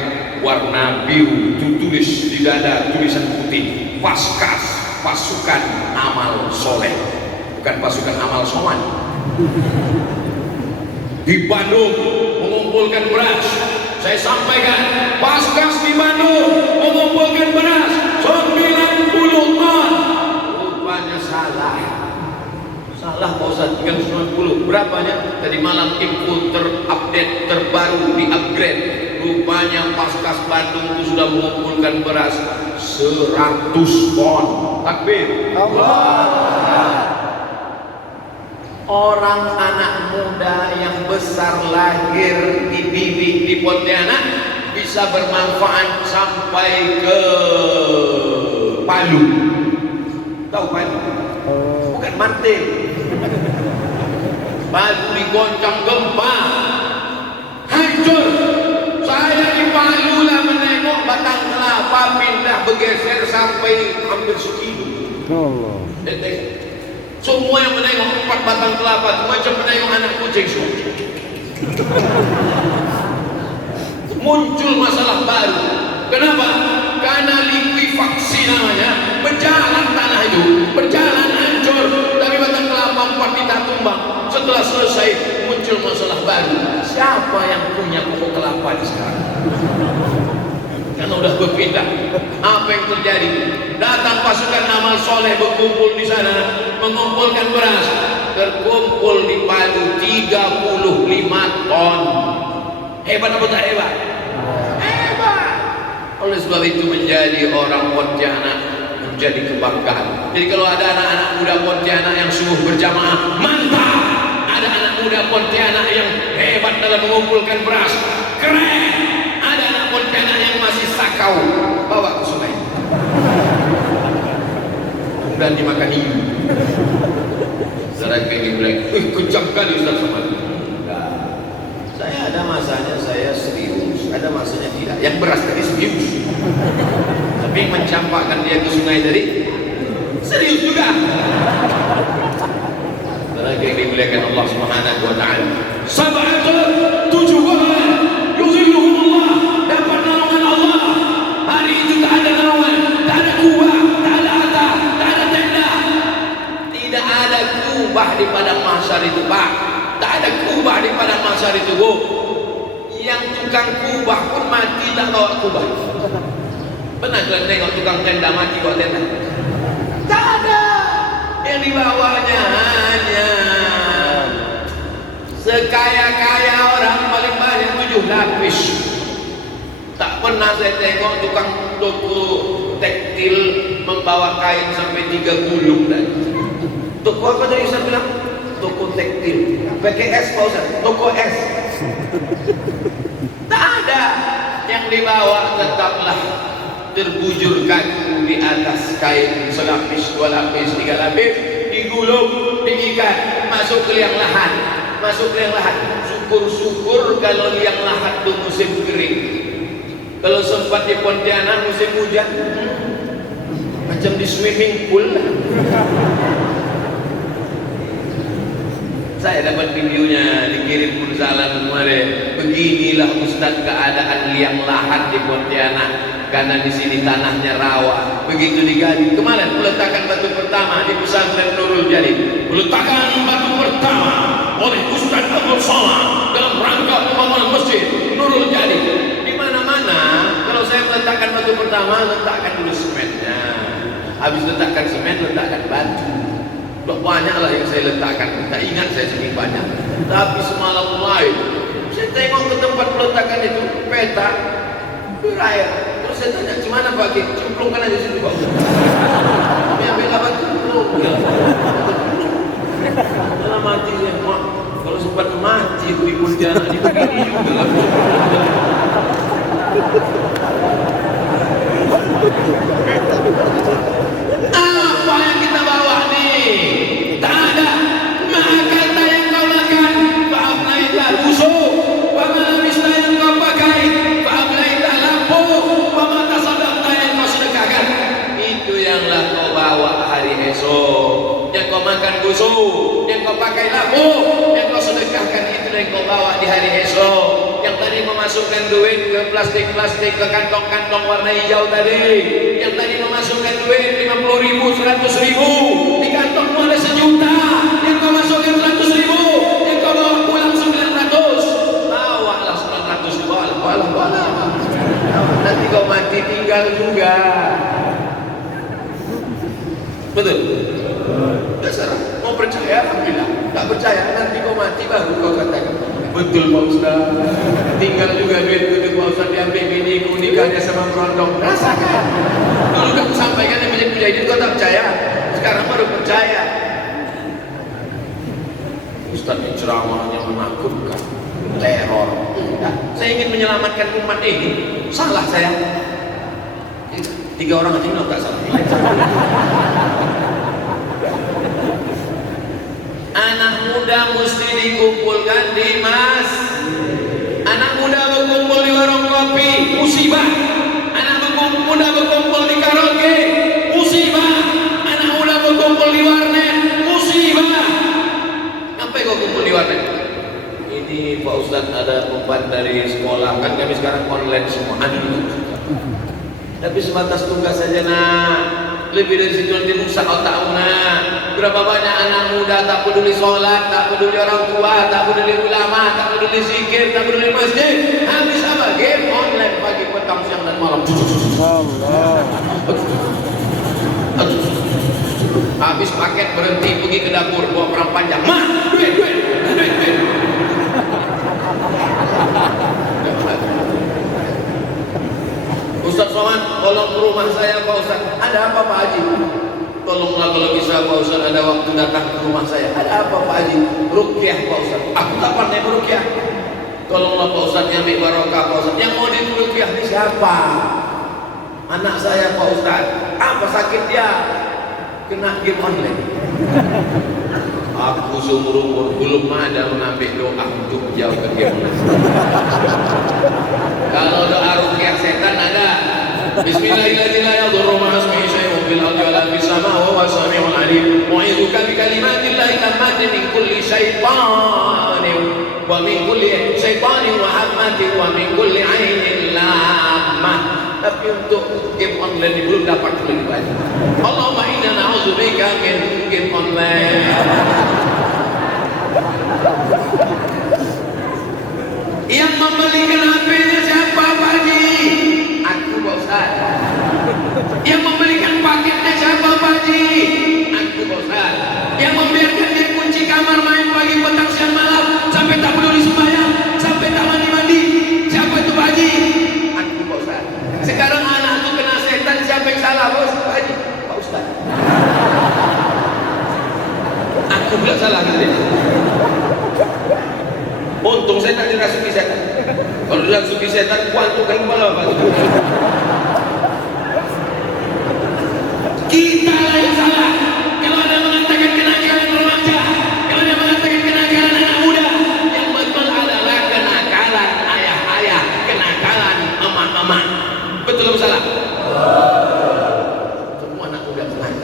warna biru, tulis di dada tulisan putih, Paskas pasukan amal soleh, bukan pasukan amal soman. Di Bandung mengumpulkan beras. Saya sampaikan, Paskas di Bandung mengumpulkan beras 90 ton. Rupanya salah Pak Ustaz, 90. Berapanya? Tadi malam info terupdate, terbaru, di-upgrade. Rupanya Paskas Bandung itu sudah mengumpulkan beras 100 ton. Takbir. Allah. Orang anak muda yang besar lahir dididik di Pontianak bisa bermanfaat sampai ke Palu. Tahu Palu? Bukan mati. Palu digoncang gempa, hancur. Saya di Palu lah menengok batang kelapa pindah bergeser sampai hampir sekilo. Allah. Semua yang menengok 4 batang kelapa itu macam menengok anak kucing semua. Muncul masalah baru. Kenapa? Karena likuifaksi namanya. Berjalan tanah itu, berjalan hancur. Dari batang kelapa 4 tidak tumbang. Setelah selesai muncul masalah baru. Siapa yang punya pokok kelapa di sekarang? Karena udah berpindah. Apa yang terjadi? Datang pasukan amal soleh berkumpul di sana, mengumpulkan beras. Terkumpul di Palu 35 ton. Hebat apa tak hebat? Hebat. Oleh sebab itu menjadi orang Pontianak menjadi kebanggaan. Jadi kalau ada anak-anak muda Pontianak yang sungguh berjamaah, mantap. Ada anak muda Pontianak yang hebat dalam mengumpulkan beras, keren. Ada anak Pontianak yang masih sakau, bawa ke sungai. Dan dimakan hiu. Saudara pengen bilang, kejam kali Ustaz Somad. Enggak. Saya ada masanya saya serius, ada masanya tidak. Yang beras tadi serius. Tapi mencampakkan dia ke sungai tadi serius juga. Saudara yang dimuliakan Allah Subhanahu wa taala. Sab'atun, 7 orang yuzilluhumullah, dapat naungan Allah. Hari itu tak ada naungan, tak ada kubah, tak ada atap, tak ada tenda. Tidak ada kubah di padang mahsyar itu, Pak. Tak ada kubah di padang mahsyar itu, Bu. Yang tukang kubah pun mati tak bawa kubah. Pernah kalian tengok tukang tenda mati bawa tenda? Tak ada. Yang dibawanya hanya sekaya-kaya orang paling banyak 7 lapis. Tak pernah saya tengok tukang toko tekstil membawa kain sampai 3 gulung tadi. Toko apa tadi Ustaz bilang? Toko tekstil. Pakai S Pak Ustaz? Toko S. Tak ada. Yang dibawa tetaplah terbujur kaku di atas kain selapis, 2 lapis, 3 lapis, digulung, diikat, masuk ke liang lahat. Masuk ke liang lahat. Syukur-syukur kalau liang lahat itu musim kering. Kalau sempat di Pontianak musim hujan, macam di swimming pool. Saya dapat videonya dikirim pun salam kemarin. Beginilah Ustaz keadaan liang lahat di Pontianak, karena di sini tanahnya rawa. Begitu digali. Kemarin peletakan batu pertama di pesantren Nurul Jadi. Peletakan batu pertama oleh Ustaz Abdul Salam dalam rangka pembangunan masjid Nurul Jadi. Di mana-mana kalau saya meletakkan batu pertama, letakkan dulu semennya. Habis letakkan semen, letakkan batu. Udah banyaklah yang saya letakkan. Tak ingat saya sini banyak. Tapi semalam mulai saya tengok ke tempat peletakan itu peta berair. Terus saya tanya, gimana Pak Ki? Cemplungkan aja situ Pak. Ambil apa cemplung? Malah mati saya. Mak, kalau sempat mati di Pontianak di begini juga. Apa yang kita bawa nih? Tak ada. Makan yang kau makan, fa'afnaitlah busuk. Pamalabista yang kau pakai, fa'afnaitlah lampu. Pamatasadaqta yang kau sedekahkan. Itu yanglah kau bawa hari esok. Yang kau makan busuk, yang kau pakai lampu, yang kau sedekahkan, itu yang kau bawa di hari esok. Yang tadi memasukkan duit ke plastik-plastik, ke kantong-kantong warna hijau tadi, yang tadi memasukkan duit 50.000, 100.000, di kantongmu ada 1 juta, yang kau masukkan 100.000, yang kau bawa pulang 900, bawalah 900, balah. Nanti kau mati tinggal juga. Betul? Terserah. Mau percaya, alhamdulillah. Tak percaya, nanti kau mati baru kau katakan. Betul Pak Ustaz. Tinggal juga duit Pak Ustaz diambil biniku, nikahnya sama berondong. Rasakan. Dulu kan sampaikan yang menjadi mujahidin kau tak percaya. Sekarang baru percaya. Ustaz ini ceramahnya menakutkan, teror. Saya ingin menyelamatkan umat ini. Salah saya. 3 orang aja bilang tak salah. Anak muda mesti dikumpulkan di mas. Anak muda berkumpul di warung kopi, musibah. Anak muda berkumpul di karaoke, musibah. Anak muda berkumpul di warnet, musibah. Ngapain kau kumpul di warnet? Ini Pak Ustadz ada beban dari sekolah, kan kami sekarang online semua. Aduh. Tapi sebatas tugas saja nak. Lebih dari situ nanti rusak otak nak. Berapa banyak anak muda tak peduli sholat, tak peduli orang tua, tak peduli ulama, tak peduli zikir, tak peduli masjid. Habis apa? Game online pagi, petang, siang dan malam. Allah. Habis paket berhenti pergi ke dapur bawa perang panjang. Mah, duit. Ustaz Somad, tolong ke rumah saya Pak Ustaz. Ada apa Pak Haji? Tolonglah kalau bisa Pak Ustaz, ada waktu datang ke rumah saya. Ada apa Pak Haji? Ruqyah Pak Ustaz. Aku tak pandai meruqyah. Tolonglah Pak Ustaz yang ambil barokah Pak Ustaz. Yang mau diruqyah ini siapa? Anak saya Pak Ustaz. Apa sakit dia? Kena game online. Aku seumur umur belum ada mengambil doa untuk jauh ke game online. Kalau doa ruqyah setan ada. Bismillahirrahmanirrahim. Ma'asmihi syai'un fil ardi wa la fis sama' wa huwa sami'ul 'alim. Mu'idzuka bi kalimatillahi tammati min kulli syaitanin wa min kulli syaitanin wa hammatin wa min kulli 'ainin lammah. Tapi untuk game online ini belum dapat kelebihan. Allahumma inna na'udzubika min game online. Yang membelikan HP-nya siapa Pak Haji? Aku Pak Ustaz. Yang membelikan paketnya siapa Pak Haji? Aku Pak Ustaz. Yang membiarkan dia kunci kamar main pagi petang siang malam sampai tak peduli sembahyang, sampai tak mandi-mandi, siapa itu Pak Haji? Aku Pak Ustaz. Sekarang anak itu kena setan, siapa yang salah Pak Haji? Pak Ustaz. Aku pula salah gitu. Untung saya tak dirasuki setan. Kalau dirasuki setan, kuantukkan kepala Pak. Kita lah yang salah. Kalau ada mengatakan kenakalan remaja, kalau ada mengatakan kenakalan anak muda, yang betul adalah kenakalan ayah-ayah, kenakalan emak-emak. Betul atau salah? Semua anak muda tenang.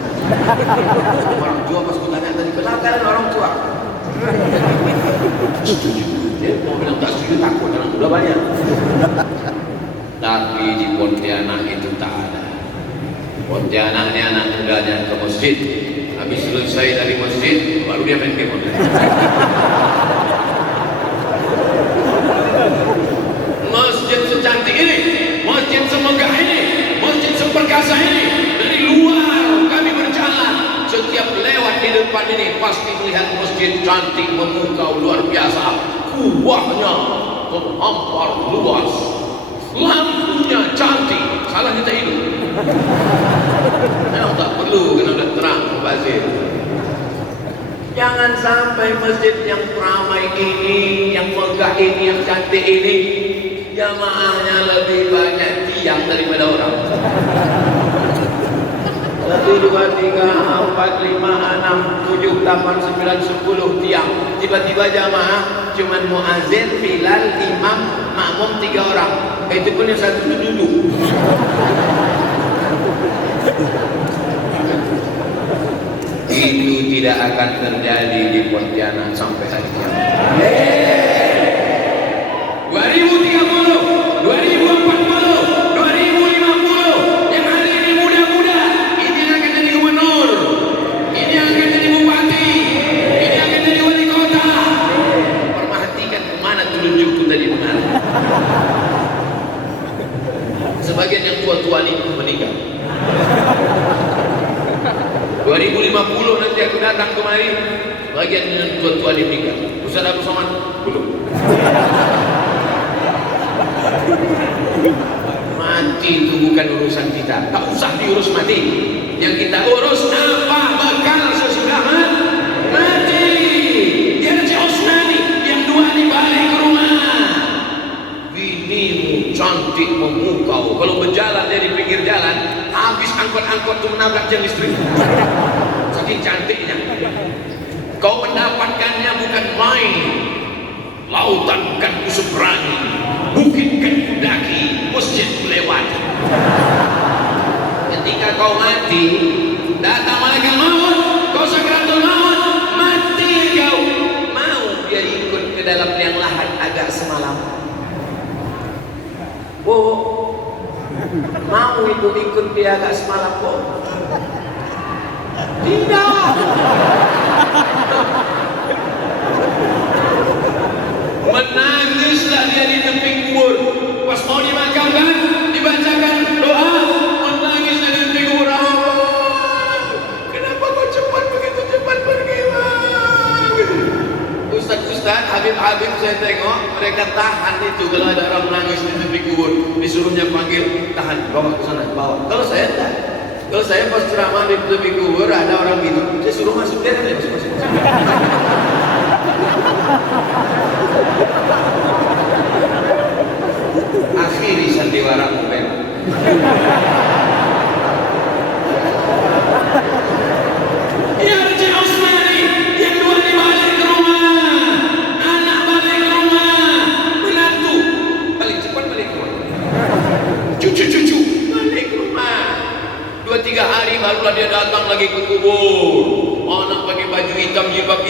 Orang tua pas kutanya tadi, kenakalan orang tua. Dia mau bilang tak setuju, takut anak muda banyak. Tapi di Pontianak itu tak ada. Pontianak ini anak mudanya ke masjid. Habis selesai dari masjid, baru dia main game online. Masjid secantik ini, masjid semegah ini, masjid seperkasa ini, dari luar kami berjalan, setiap lewat di depan ini pasti melihat masjid cantik, memukau luar biasa, kuahnya terhampar luas, lampunya cantik. Salah kita hidup. Memang tak perlu kena udah terang bazir. Jangan sampai masjid yang ramai ini, yang megah ini, yang cantik ini, jamaahnya lebih banyak tiang daripada orang. 1, 2, 3, 4, 5, 6, 7, 8, 9, 10 tiang. Tiba-tiba jamaah cuman muazin, bilal, imam, makmum 3 orang. Itu pun yang satu duduk. Itu tidak akan terjadi di Pontianak sampai hari kiamat. 2030, 2040, 2050, yang hari ini muda-muda, ini yang akan jadi gubernur, ini yang akan jadi bupati, ini yang akan jadi wali kota. Perhatikan kemana telunjukku tadi benar. Sebagian yang tua-tua ini meninggal. 2050 nanti aku datang kemari, bagian yang tua-tua ini meninggal. Ustaz Abu Somad belum. Mati itu bukan urusan kita, tak usah diurus mati. Yang kita urus apa bekal sesudah mati. Dia ada si Osnani yang 2 ini balik ke rumah. Binimu cantik memukau, kalau berjalan dia di pinggir jalan, habis angkot-angkot itu menabrak tiang listrik. Saking cantiknya. Kau mendapatkannya bukan main. Lautan bukan kuseberangi, bukit kan kudaki, masjid kulewati. Ketika kau mati, datang malaikat maut, kau sakratul maut, mati kau. Mau dia ikut ke dalam liang lahat agak semalam. Oh, mau ikut dia agak semalam kok? Tidak. Menangislah dia di tepi kubur. Pas mau dimakamkan, dibacakan doa, menangislah di tepi kubur. Kenapa kau cepat begitu cepat pergi? Ustaz, Habib saya tengok mereka tahan itu kalau ada orang menangis di tepi kubur, disuruhnya panggil, tahan, bawa ke sana, bawa. Kalau saya tak, kalau saya pas ceramah di tepi kubur ada orang minum, saya suruh masuk dia, masuk.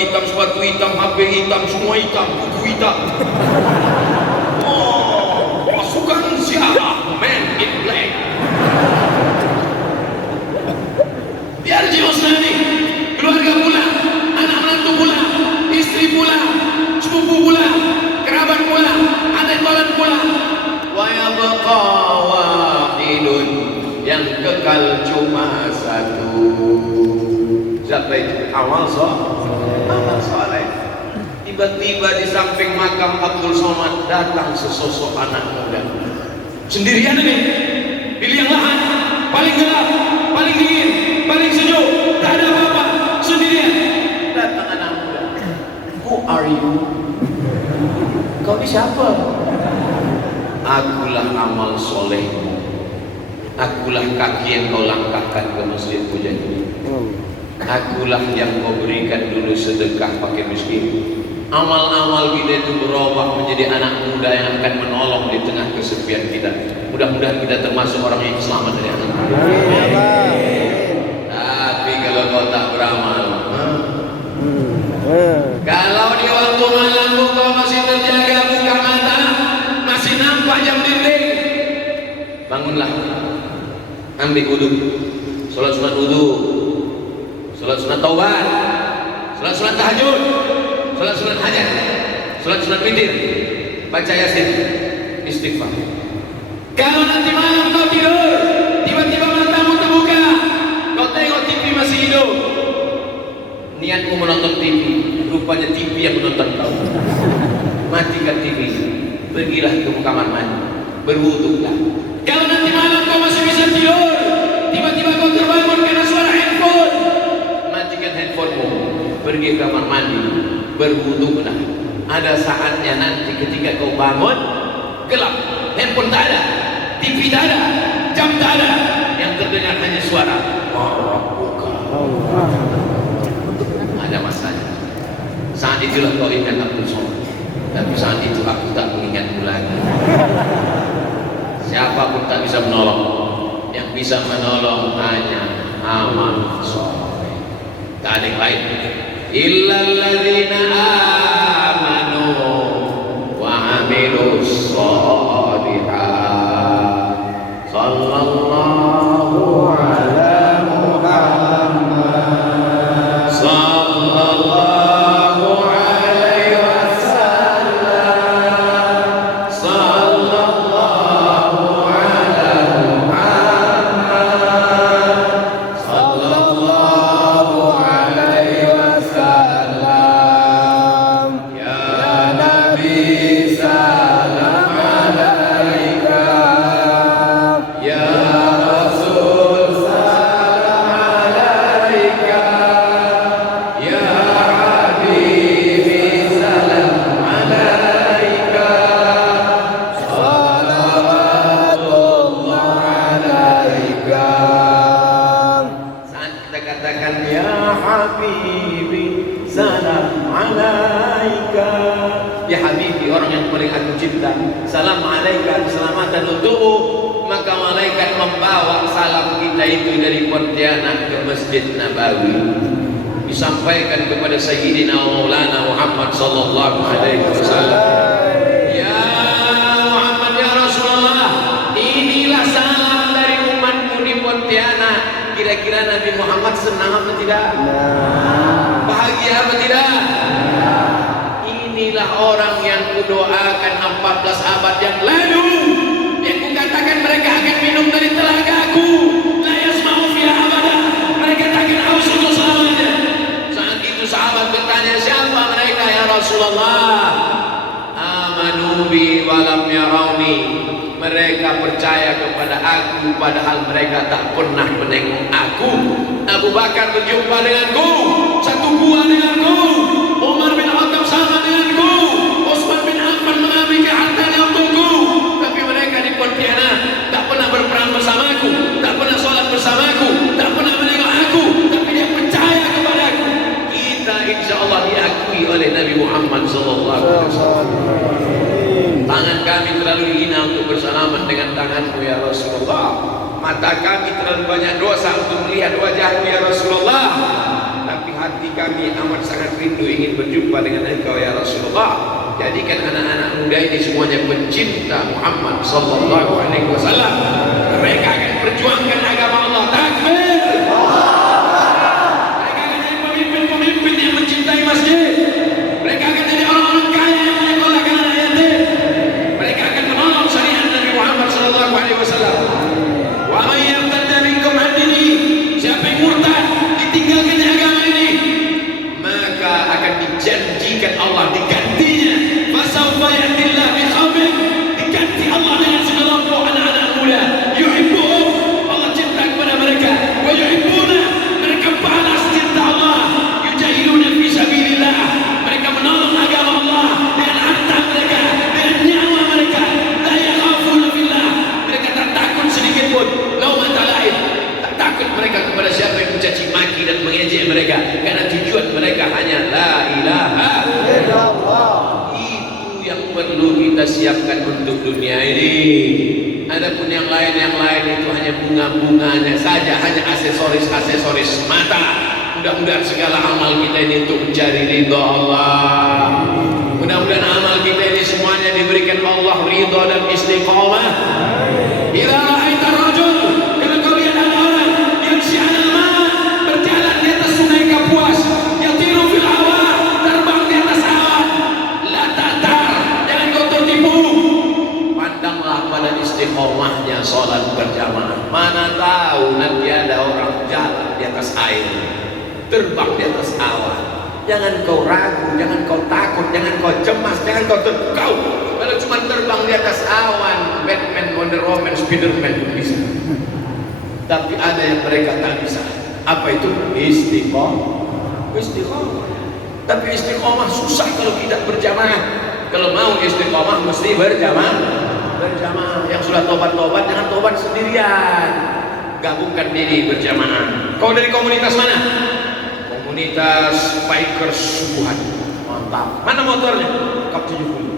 hitam, sepatu hitam, HP hitam, semua hitam, buku hitam. Oh, pasukan siapa? Man in Black. Biar jiosna nih, keluarga pula, anak menantu pula, istri pula, sepupu pula, kerabat pula, adik tolan pula. Wa yabqa wahidun, yang kekal cuma satu. Siapa itu? Amal soleh. Tiba-tiba di samping makam Abdul Somad datang sesosok anak muda. Sendirian ini, di liang lahan, paling gelap, paling dingin, paling sejuk, tak ada apa-apa, sendirian. Datang anak muda. Who are you? Kau ini siapa? Akulah amal solehmu. Akulah kaki yang kau langkahkan ke masjid puja ini. Akulah yang kau berikan dulu sedekah pakai miskin. Amal-amal kita itu berubah menjadi anak muda yang akan menolong di tengah kesepian kita. Mudah-mudahan kita termasuk orang yang selamat dari anak muda. Tapi kalau kau tak beramal, kalau di waktu malam kau masih terjaga buka mata, masih nampak jam dinding, bangunlah, ambil wudu, sholat sunat wudu, sholat sunat taubat, sholat sunat tahajud, sholat sunat hajat, sholat sunat witir, baca yasin, istighfar. Kalau nanti malam kau tidur, tiba-tiba matamu terbuka, kau tengok TV masih hidup, niatmu menonton TV, rupanya TV yang menonton kau. Matikan TV, pergilah ke kamar mandi, berwudulah. Kalau nanti malam kau masih bisa tidur, tiba-tiba kau terbangun karena suara handphone, matikan handphonemu, pergi ke kamar mandi, berwudulah. Ada saatnya nanti ketika kau bangun, gelap, handphone tak ada, TV tak ada, jam tak ada, yang terdengar hanya suara ada masanya. Saat itulah kau ingat Abdul Somad. Tapi saat itu aku tak mengingatmu lagi. Siapapun tak bisa menolong. Yang bisa menolong hanya amal soleh. Tak ada yang lain. Illal ladzina amanu wa amilus sholihat. Sallallahu ala Muhammad. Sallallahu alaihi wasallam. Sallallahu ala Muhammad. Sallallahu alaihi wasallam. Ya Nabi salam alaika. Ya Rasul salam alaika. Ya Habibi salam alaika. Salawatullah alaika. Saat kita katakan ya Habibi salam alaika, ya Habibi, orang yang paling aku cinta, salam alaika, keselamatan untukmu, maka malaikat membawa salam kita itu dari Pontianak ke Masjid Nabawi, disampaikan kepada Sayyidina Maulana Muhammad sallallahu alaihi wasallam. Ya Muhammad, ya Rasulullah, inilah salam dari umatmu di Pontianak. Kira-kira Nabi Muhammad senang apa tidak? Bahagia apa tidak? Inilah orang yang kudoakan 14 abad yang lalu, yang kukatakan mereka akan minum dari telagaku, la yasma'u fiha abada, mereka takkan haus untuk selamanya. Saat itu sahabat bertanya, siapa mereka ya Rasulullah? Amanu bi walam yarawni, mereka percaya kepada aku padahal mereka tak pernah menengok aku. Abu Bakar berjumpa denganku, satu gua denganku, Umar bin Khattab sama denganku, Utsman bin Affan mengambil hartanya untukku. Tapi mereka di Pontianak tak pernah berperang bersamaku, tak pernah sholat bersamaku, tak pernah menengok aku, tapi dia percaya kepada aku. Kita insya Allah diakui oleh Nabi Muhammad SAW. Tangan kami terlalu hina untuk bersalaman dengan tanganmu ya Rasulullah. Mata kami terlalu banyak dosa untuk melihat wajahmu ya Rasulullah. Tapi hati kami amat sangat rindu ingin berjumpa dengan Engkau ya Rasulullah. Jadikan anak-anak muda ini semuanya pencinta Muhammad sallallahu alaihi wasallam. Mereka akan perjuangkan agama Allah. Takbir. Mereka akan jadi pemimpin-pemimpin yang mencintai masjid. Mereka akan jadi orang-orang kaya yang menyekolahkan anak yatim. Mereka akan menolong syariat Nabi Muhammad sallallahu alaihi wasallam. Wa man yartadda minkum an dini, siapa yang murtad ditinggalkan agama ini, maka akan dijanjikan Allah digantinya. Fasawfa ya'tillah bi qaumin, diganti Allah dengan sekelompok anak-anak muda. Yuhibbuhum, Allah cinta kepada mereka. Wa yuhibbuna, mereka balas cinta Allah. Yujahiduna fi sabilillah, mereka menolong agama Allah dengan harta mereka, dengan nyawa mereka. La yakhafuna fillah, mereka tak takut sedikit pun laumat lain. Tak takut mereka kepada siapa yang mencaci maki dan mengejek mereka, karena tujuan mereka hanya la ilaha illallah. Itu yang perlu kita siapkan untuk dunia ini. Adapun yang lain itu hanya bunga-bunganya saja, hanya aksesoris mata. Mudah-mudahan segala amal kita ini untuk mencari ridha Allah. Mudah-mudahan amal kita ini semuanya diberikan Allah ridha dan istiqamah. Idza ra'aita rajul, kalau kau lihat ada orang yang sya'al ma, berjalan di atas sungai Kapuas, yatiru fil hawa, terbang di atas awan, la ta'tar, jangan kau tertipu. Pandanglah pada istiqomahnya salat berjamaah. Mana tahu nanti ada orang jalan di atas air, terbang di atas awan. Jangan kau ragu, jangan kau takut, jangan kau cemas, jangan kau terkau. Kalau cuma terbang di atas awan, Batman, Wonder Woman, Spiderman bisa. Tapi ada yang mereka tak bisa. Apa itu? Istiqomah. Tapi istiqomah susah kalau tidak berjamaah. Kalau mau istiqomah mesti berjamaah. Yang sudah tobat-tobat jangan tobat sendirian. Gabungkan diri berjamaah. Kau dari komunitas mana? Komunitas bikers subuhan. Mantap. Mana motornya? Kap 70.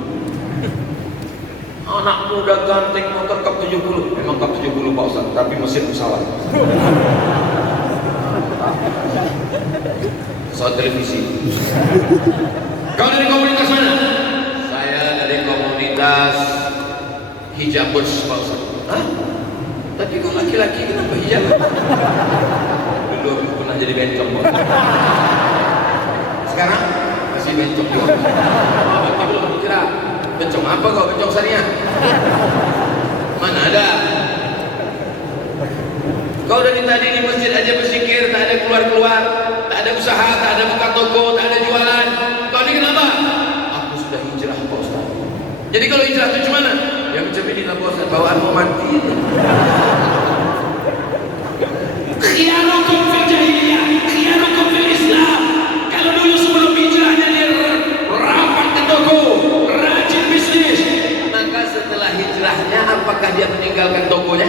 Anak muda ganteng motor kap 70. Memang kap 70 Pak Ustaz, tapi mesin pesawat. Pesawat televisi. Kau dari komunitas mana? Saya dari komunitas hijabers Pak Ustaz. Hah? Tapi kau laki-laki kenapa hijab? Dulu aku pernah jadi bencong. Sekarang masih bencong juga. Tapi belum kira bencong apa kau? Bencong syariah? Mana ada? Kau dari tadi di masjid aja berzikir, tak ada keluar-keluar, tak ada usaha, tak ada buka toko, tak ada jualan. Kau ini kenapa? Aku sudah hijrah Pak Ustaz. Jadi kalau hijrah itu mana? Ya macam ini lah Pak Ustaz, bawaan mau mati. Khiyarukum fil jahiliyah, khiyarukum fil Islam. Kalau dulu sebelum hijrahnya dia rapat ke toko, rajin bisnis. Maka setelah hijrahnya apakah dia meninggalkan tokonya?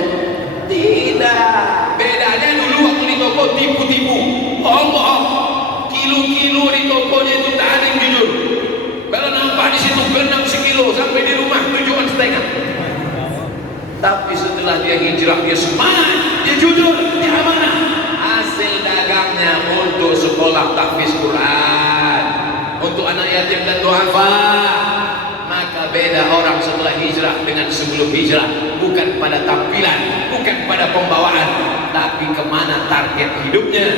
Tidak. Bedanya dulu waktu di toko tipu-tipu, bohong-bohong. Kilo-kilo di tokonya itu tak ada yang jujur. Kalau nampak di situ genap sekilo, sampai di rumah 7,5. Tapi setelah dia hijrah, dia semangat, dia jujur, dia amanah. Hasil dagangnya untuk sekolah tahfiz Quran, untuk anak yatim dan duafa. Maka beda orang setelah hijrah dengan sebelum hijrah. Bukan pada tampilan, bukan pada pembawaan, tapi kemana target hidupnya.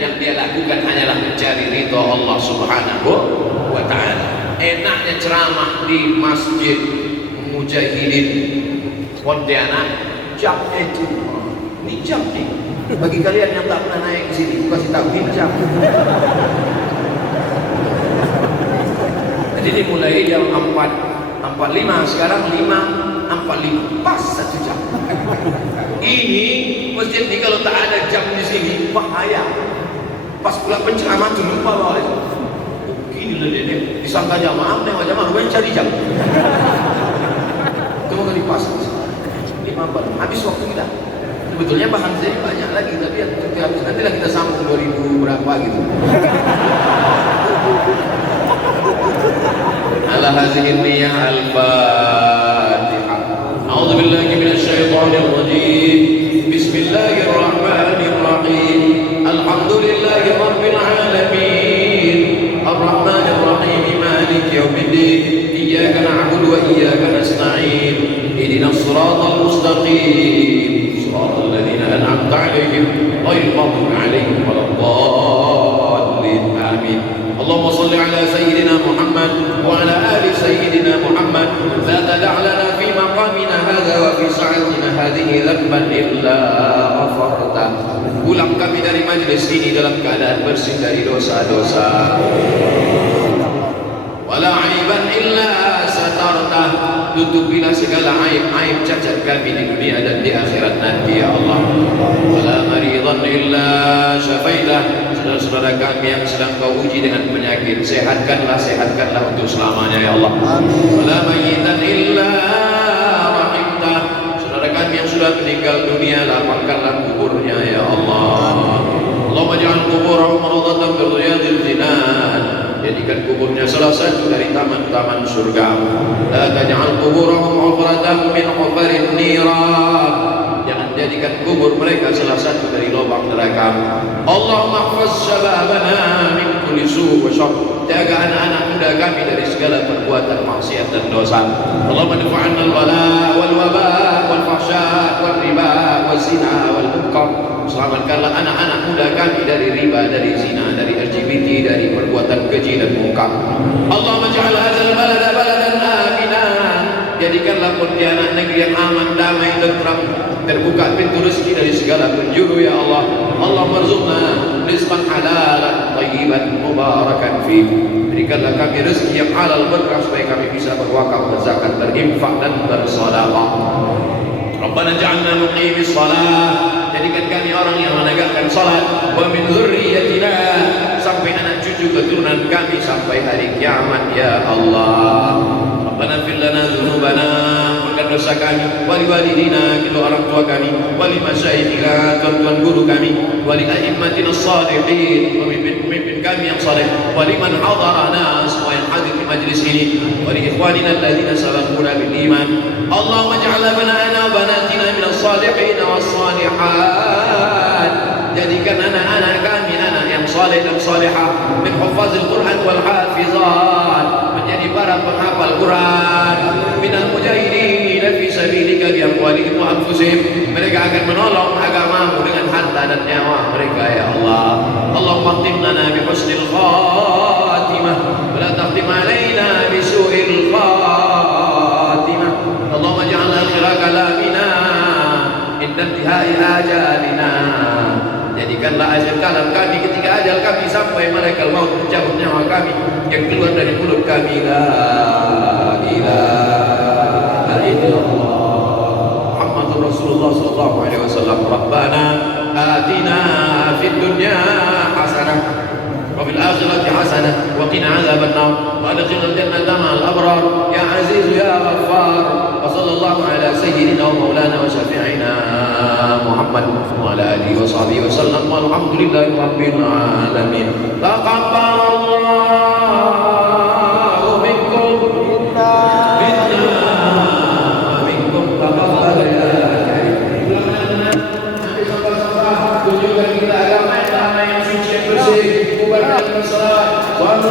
Yang dia lakukan hanyalah mencari ridha Allah Subhanahu wa ta'ala. Enaknya ceramah di Masjid Mujahidin Pontianak, jamnya itu, ini jam nih. Bagi kalian yang tak pernah naik ke sini, kasih tahu ini jam. Jadi dimulai jam 4.45, sekarang 5.45, pas 1 jam. Ini masjid ini kalau tak ada jam di sini bahaya. Pas pula penceramah tuh lupa bawa itu. Gini loh dia, disangka jamaah, nengok jamaah, rupanya cari jam. Coba kali pas. Habis waktu kita. Sebetulnya bahan saya banyak lagi, tapi habis nantilah kita sambung 2000 berapa gitu. Ala hazihi niyyah al-Fatihah. A'udzu billahi minasyaitonir rajim. Bismillahirrahmanirrahim. Alhamdulillahi rabbil alamin. siratal mustaqim siratal ladzina an'amta 'alaihim ghairil maghdubi 'alaihim waladdallin. Amin. Allahumma salli ala sayyidina Muhammad wa ala ali sayyidina Muhammad. La tada' lana fi maqamina hadha wa fi sa'atina hadhihi dhanban illa ghafarta. Pulang kami dari majlis ini dalam keadaan bersih dari dosa-dosa. Wala aiban illa satarta. Tutupilah segala aib-aib cacat kami di dunia dan di akhirat nanti ya Allah. Wala maridan illa syafaitah. Saudara-saudara kami yang sedang kau uji dengan penyakit, sehatkanlah untuk selamanya ya Allah. Wala mayyitan illa rahimtah. Saudara kami yang sudah meninggal dunia, lapangkanlah kuburnya ya Allah. Allahumma ja'al kuburahum rawdatan min riyadil jinan. Jadikan kuburnya salah satu dari taman-taman surga. La taj'al kuburahum hufratan min hufarin niran. Jangan jadikan kubur mereka salah satu dari lubang neraka. Allahumma ihfaz shababana min kulli su' wa syarr. Jaga anak-anak muda kami dari segala perbuatan maksiat dan dosa. Allahumma dafa'anna al-bala wal waba wal fahsya wal riba wal zina wal munkar. Selamatkanlah anak-anak muda kami dari riba, dari zina, dari LGBT, dari perbuatan keji dan munkar. Allahumma ja'al hadzal balada baladan amina. Jadikanlah Pontianak negeri yang aman, damai, tentram, terbuka pintu rezeki dari segala penjuru ya Allah. Allahumma rzuqna rizqan halalan thayyiban mubarakan fi. Berikanlah kami rezeki yang halal berkah supaya kami bisa berwakaf, berzakat, berinfak dan bersedekah. Rabbana ja'alna muqimis shalah. Jadikan kami orang yang menegakkan salat. Wa min dzurriyyatina, sampai anak cucu keturunan kami sampai hari kiamat ya Allah. Rabbana fir lana dzunubana, ampunkan dosa kami, wali walidina, kedua orang tua kami, wali masyayikhina, tuan-tuan guru kami, wali a'immatina shalihin, pemimpin kami yang saleh, wali man hadarana, semua yang hadir di majlis ini, wali ikhwanina alladzina sabaquna bil iman. Allahumma ja'al abna'ana wa banatina minas salihin was salihat. Jadikan anak-anak kami anak yang saleh dan salihah, min hufazil Quran wal hafizat, menjadi para penghafal Quran, minal mujahidin fi sabilika bi amwalihim wa anfusihim. Mereka akan menolong agamamu dengan harta dan nyawa mereka ya Allah. Allahumma khtim lana bi husnil khatimah wa la takhtim alaina bi su'il khatimah. Allahumma ja'al akhira kalamina inda intihai ajalina. Jadikanlah akhir kalam kami ketika ajal kami sampai malaikat maut mencabut nyawa kami, yang keluar dari mulut kami la ilaha illallah Muhammadur Rasulullah sallallahu alaihi wasallam. Rabbana atina fid dunya hasanah wa fil akhirati hasanah wa qina adzaban nar wa adkhilna al-jannata ma'al abrar ya aziz ya ghaffar. Wa sallallahu ala sayyidina wa maulana wa syafi'ina Muhammad wa ala alihi wa sahbihi wa sallam walhamdulillahi rabbil alamin. Taqabbalallahu minkum minna minkum taqabbal ya karim. Nanti sabar-sabar tunjukkan kita agama yang damai, yang suci, yang bersih, ubar dan salat. Wa